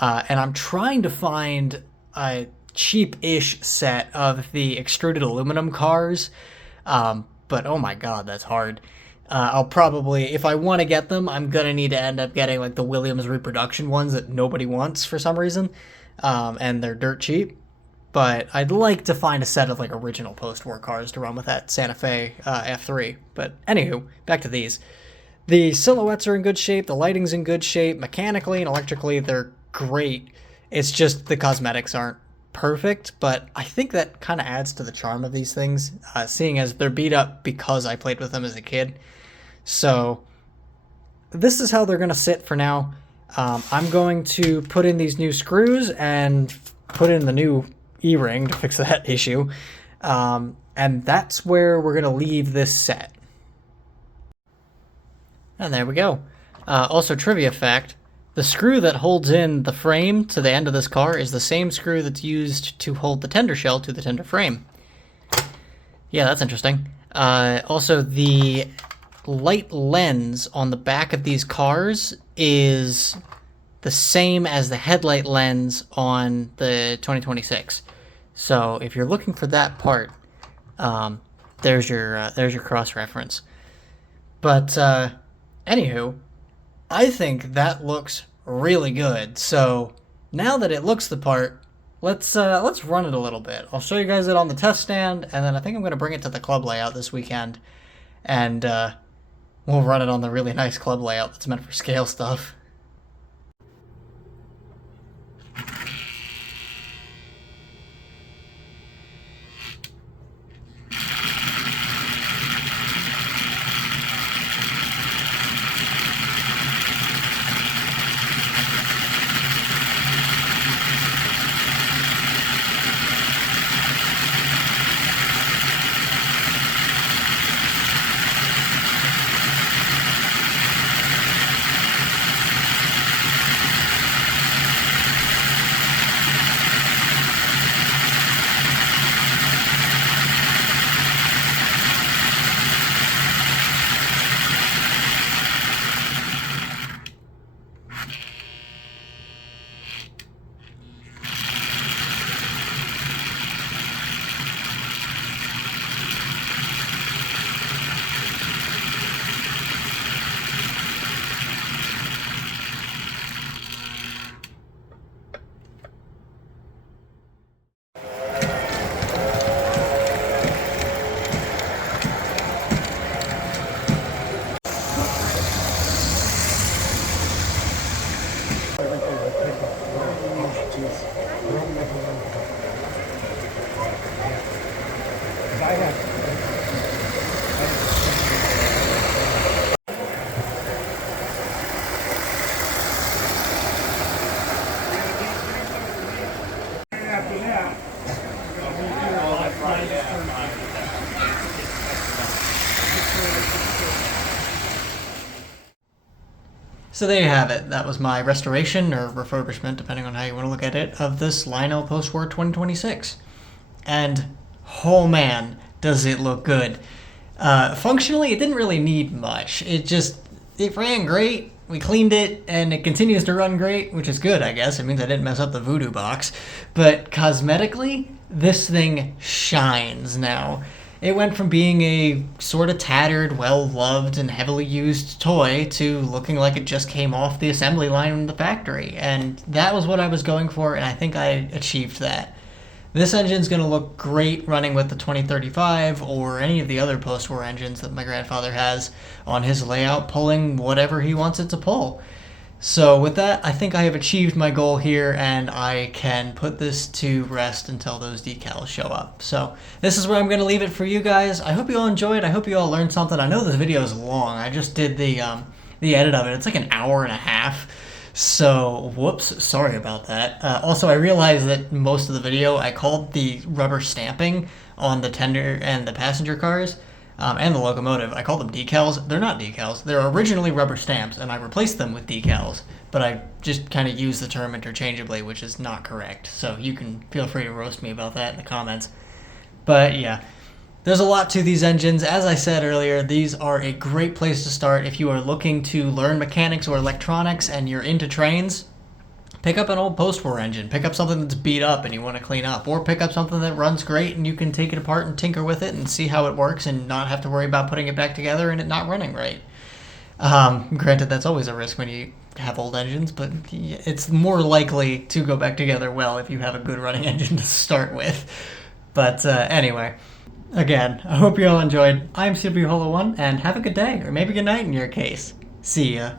And I'm trying to find a cheap-ish set of the extruded aluminum cars, but oh my god, that's hard. I'll probably, if I want to get them, I'm gonna need to end up getting like the Williams reproduction ones that nobody wants for some reason, and they're dirt cheap. But I'd like to find a set of like original post-war cars to run with that Santa Fe F3. But anywho, back to these. The silhouettes are in good shape, the lighting's in good shape, mechanically and electrically they're great. It's just the cosmetics aren't perfect, but I think that kind of adds to the charm of these things, seeing as they're beat up because I played with them as a kid. So this is how they're going to sit for now. I'm going to put in these new screws and put in the new E-ring to fix that issue. And that's where we're going to leave this set. And there we go. Also, trivia fact, the screw that holds in the frame to the end of this car is the same screw that's used to hold the tender shell to the tender frame. Yeah, that's interesting. Also, the light lens on the back of these cars is the same as the headlight lens on the 2026. So if you're looking for that part, there's your cross-reference. But anywho, I think that looks really good. So now that it looks the part, let's run it a little bit. I'll show you guys it on the test stand, and then I think I'm going to bring it to the club layout this weekend, and we'll run it on the really nice club layout that's meant for scale stuff. So there you have it. That was my restoration or refurbishment, depending on how you want to look at it, of this Lionel Postwar 2026. And oh man, does it look good. Functionally, it didn't really need much. It ran great. We cleaned it, and it continues to run great, which is good, I guess. It means I didn't mess up the voodoo box. But cosmetically, this thing shines now. It went from being a sort of tattered, well-loved, and heavily used toy to looking like it just came off the assembly line in the factory. And that was what I was going for, and I think I achieved that. This engine's going to look great running with the 2035 or any of the other post-war engines that my grandfather has on his layout, pulling whatever he wants it to pull. So with that, I think I have achieved my goal here, and I can put this to rest until those decals show up. So this is where I'm going to leave it for you guys. I hope you all enjoyed. I hope you all learned something. I know this video is long. I just did the edit of it. It's like an hour and a half. So whoops, sorry about that. Also, I realized that most of the video I called the rubber stamping on the tender and the passenger cars and the locomotive, I call them decals. They're not decals. They're originally rubber stamps, and I replaced them with decals. But I just kind of use the term interchangeably, which is not correct. So you can feel free to roast me about that in the comments. But yeah, there's a lot to these engines. As I said earlier, these are a great place to start if you are looking to learn mechanics or electronics and you're into trains. Pick up an old post-war engine. Pick up something that's beat up and you want to clean up. Or pick up something that runs great and you can take it apart and tinker with it and see how it works and not have to worry about putting it back together and it not running right. Granted, that's always a risk when you have old engines, but it's more likely to go back together well if you have a good running engine to start with. But anyway, again, I hope you all enjoyed. I'm CWHolo1, and have a good day, or maybe good night in your case. See ya.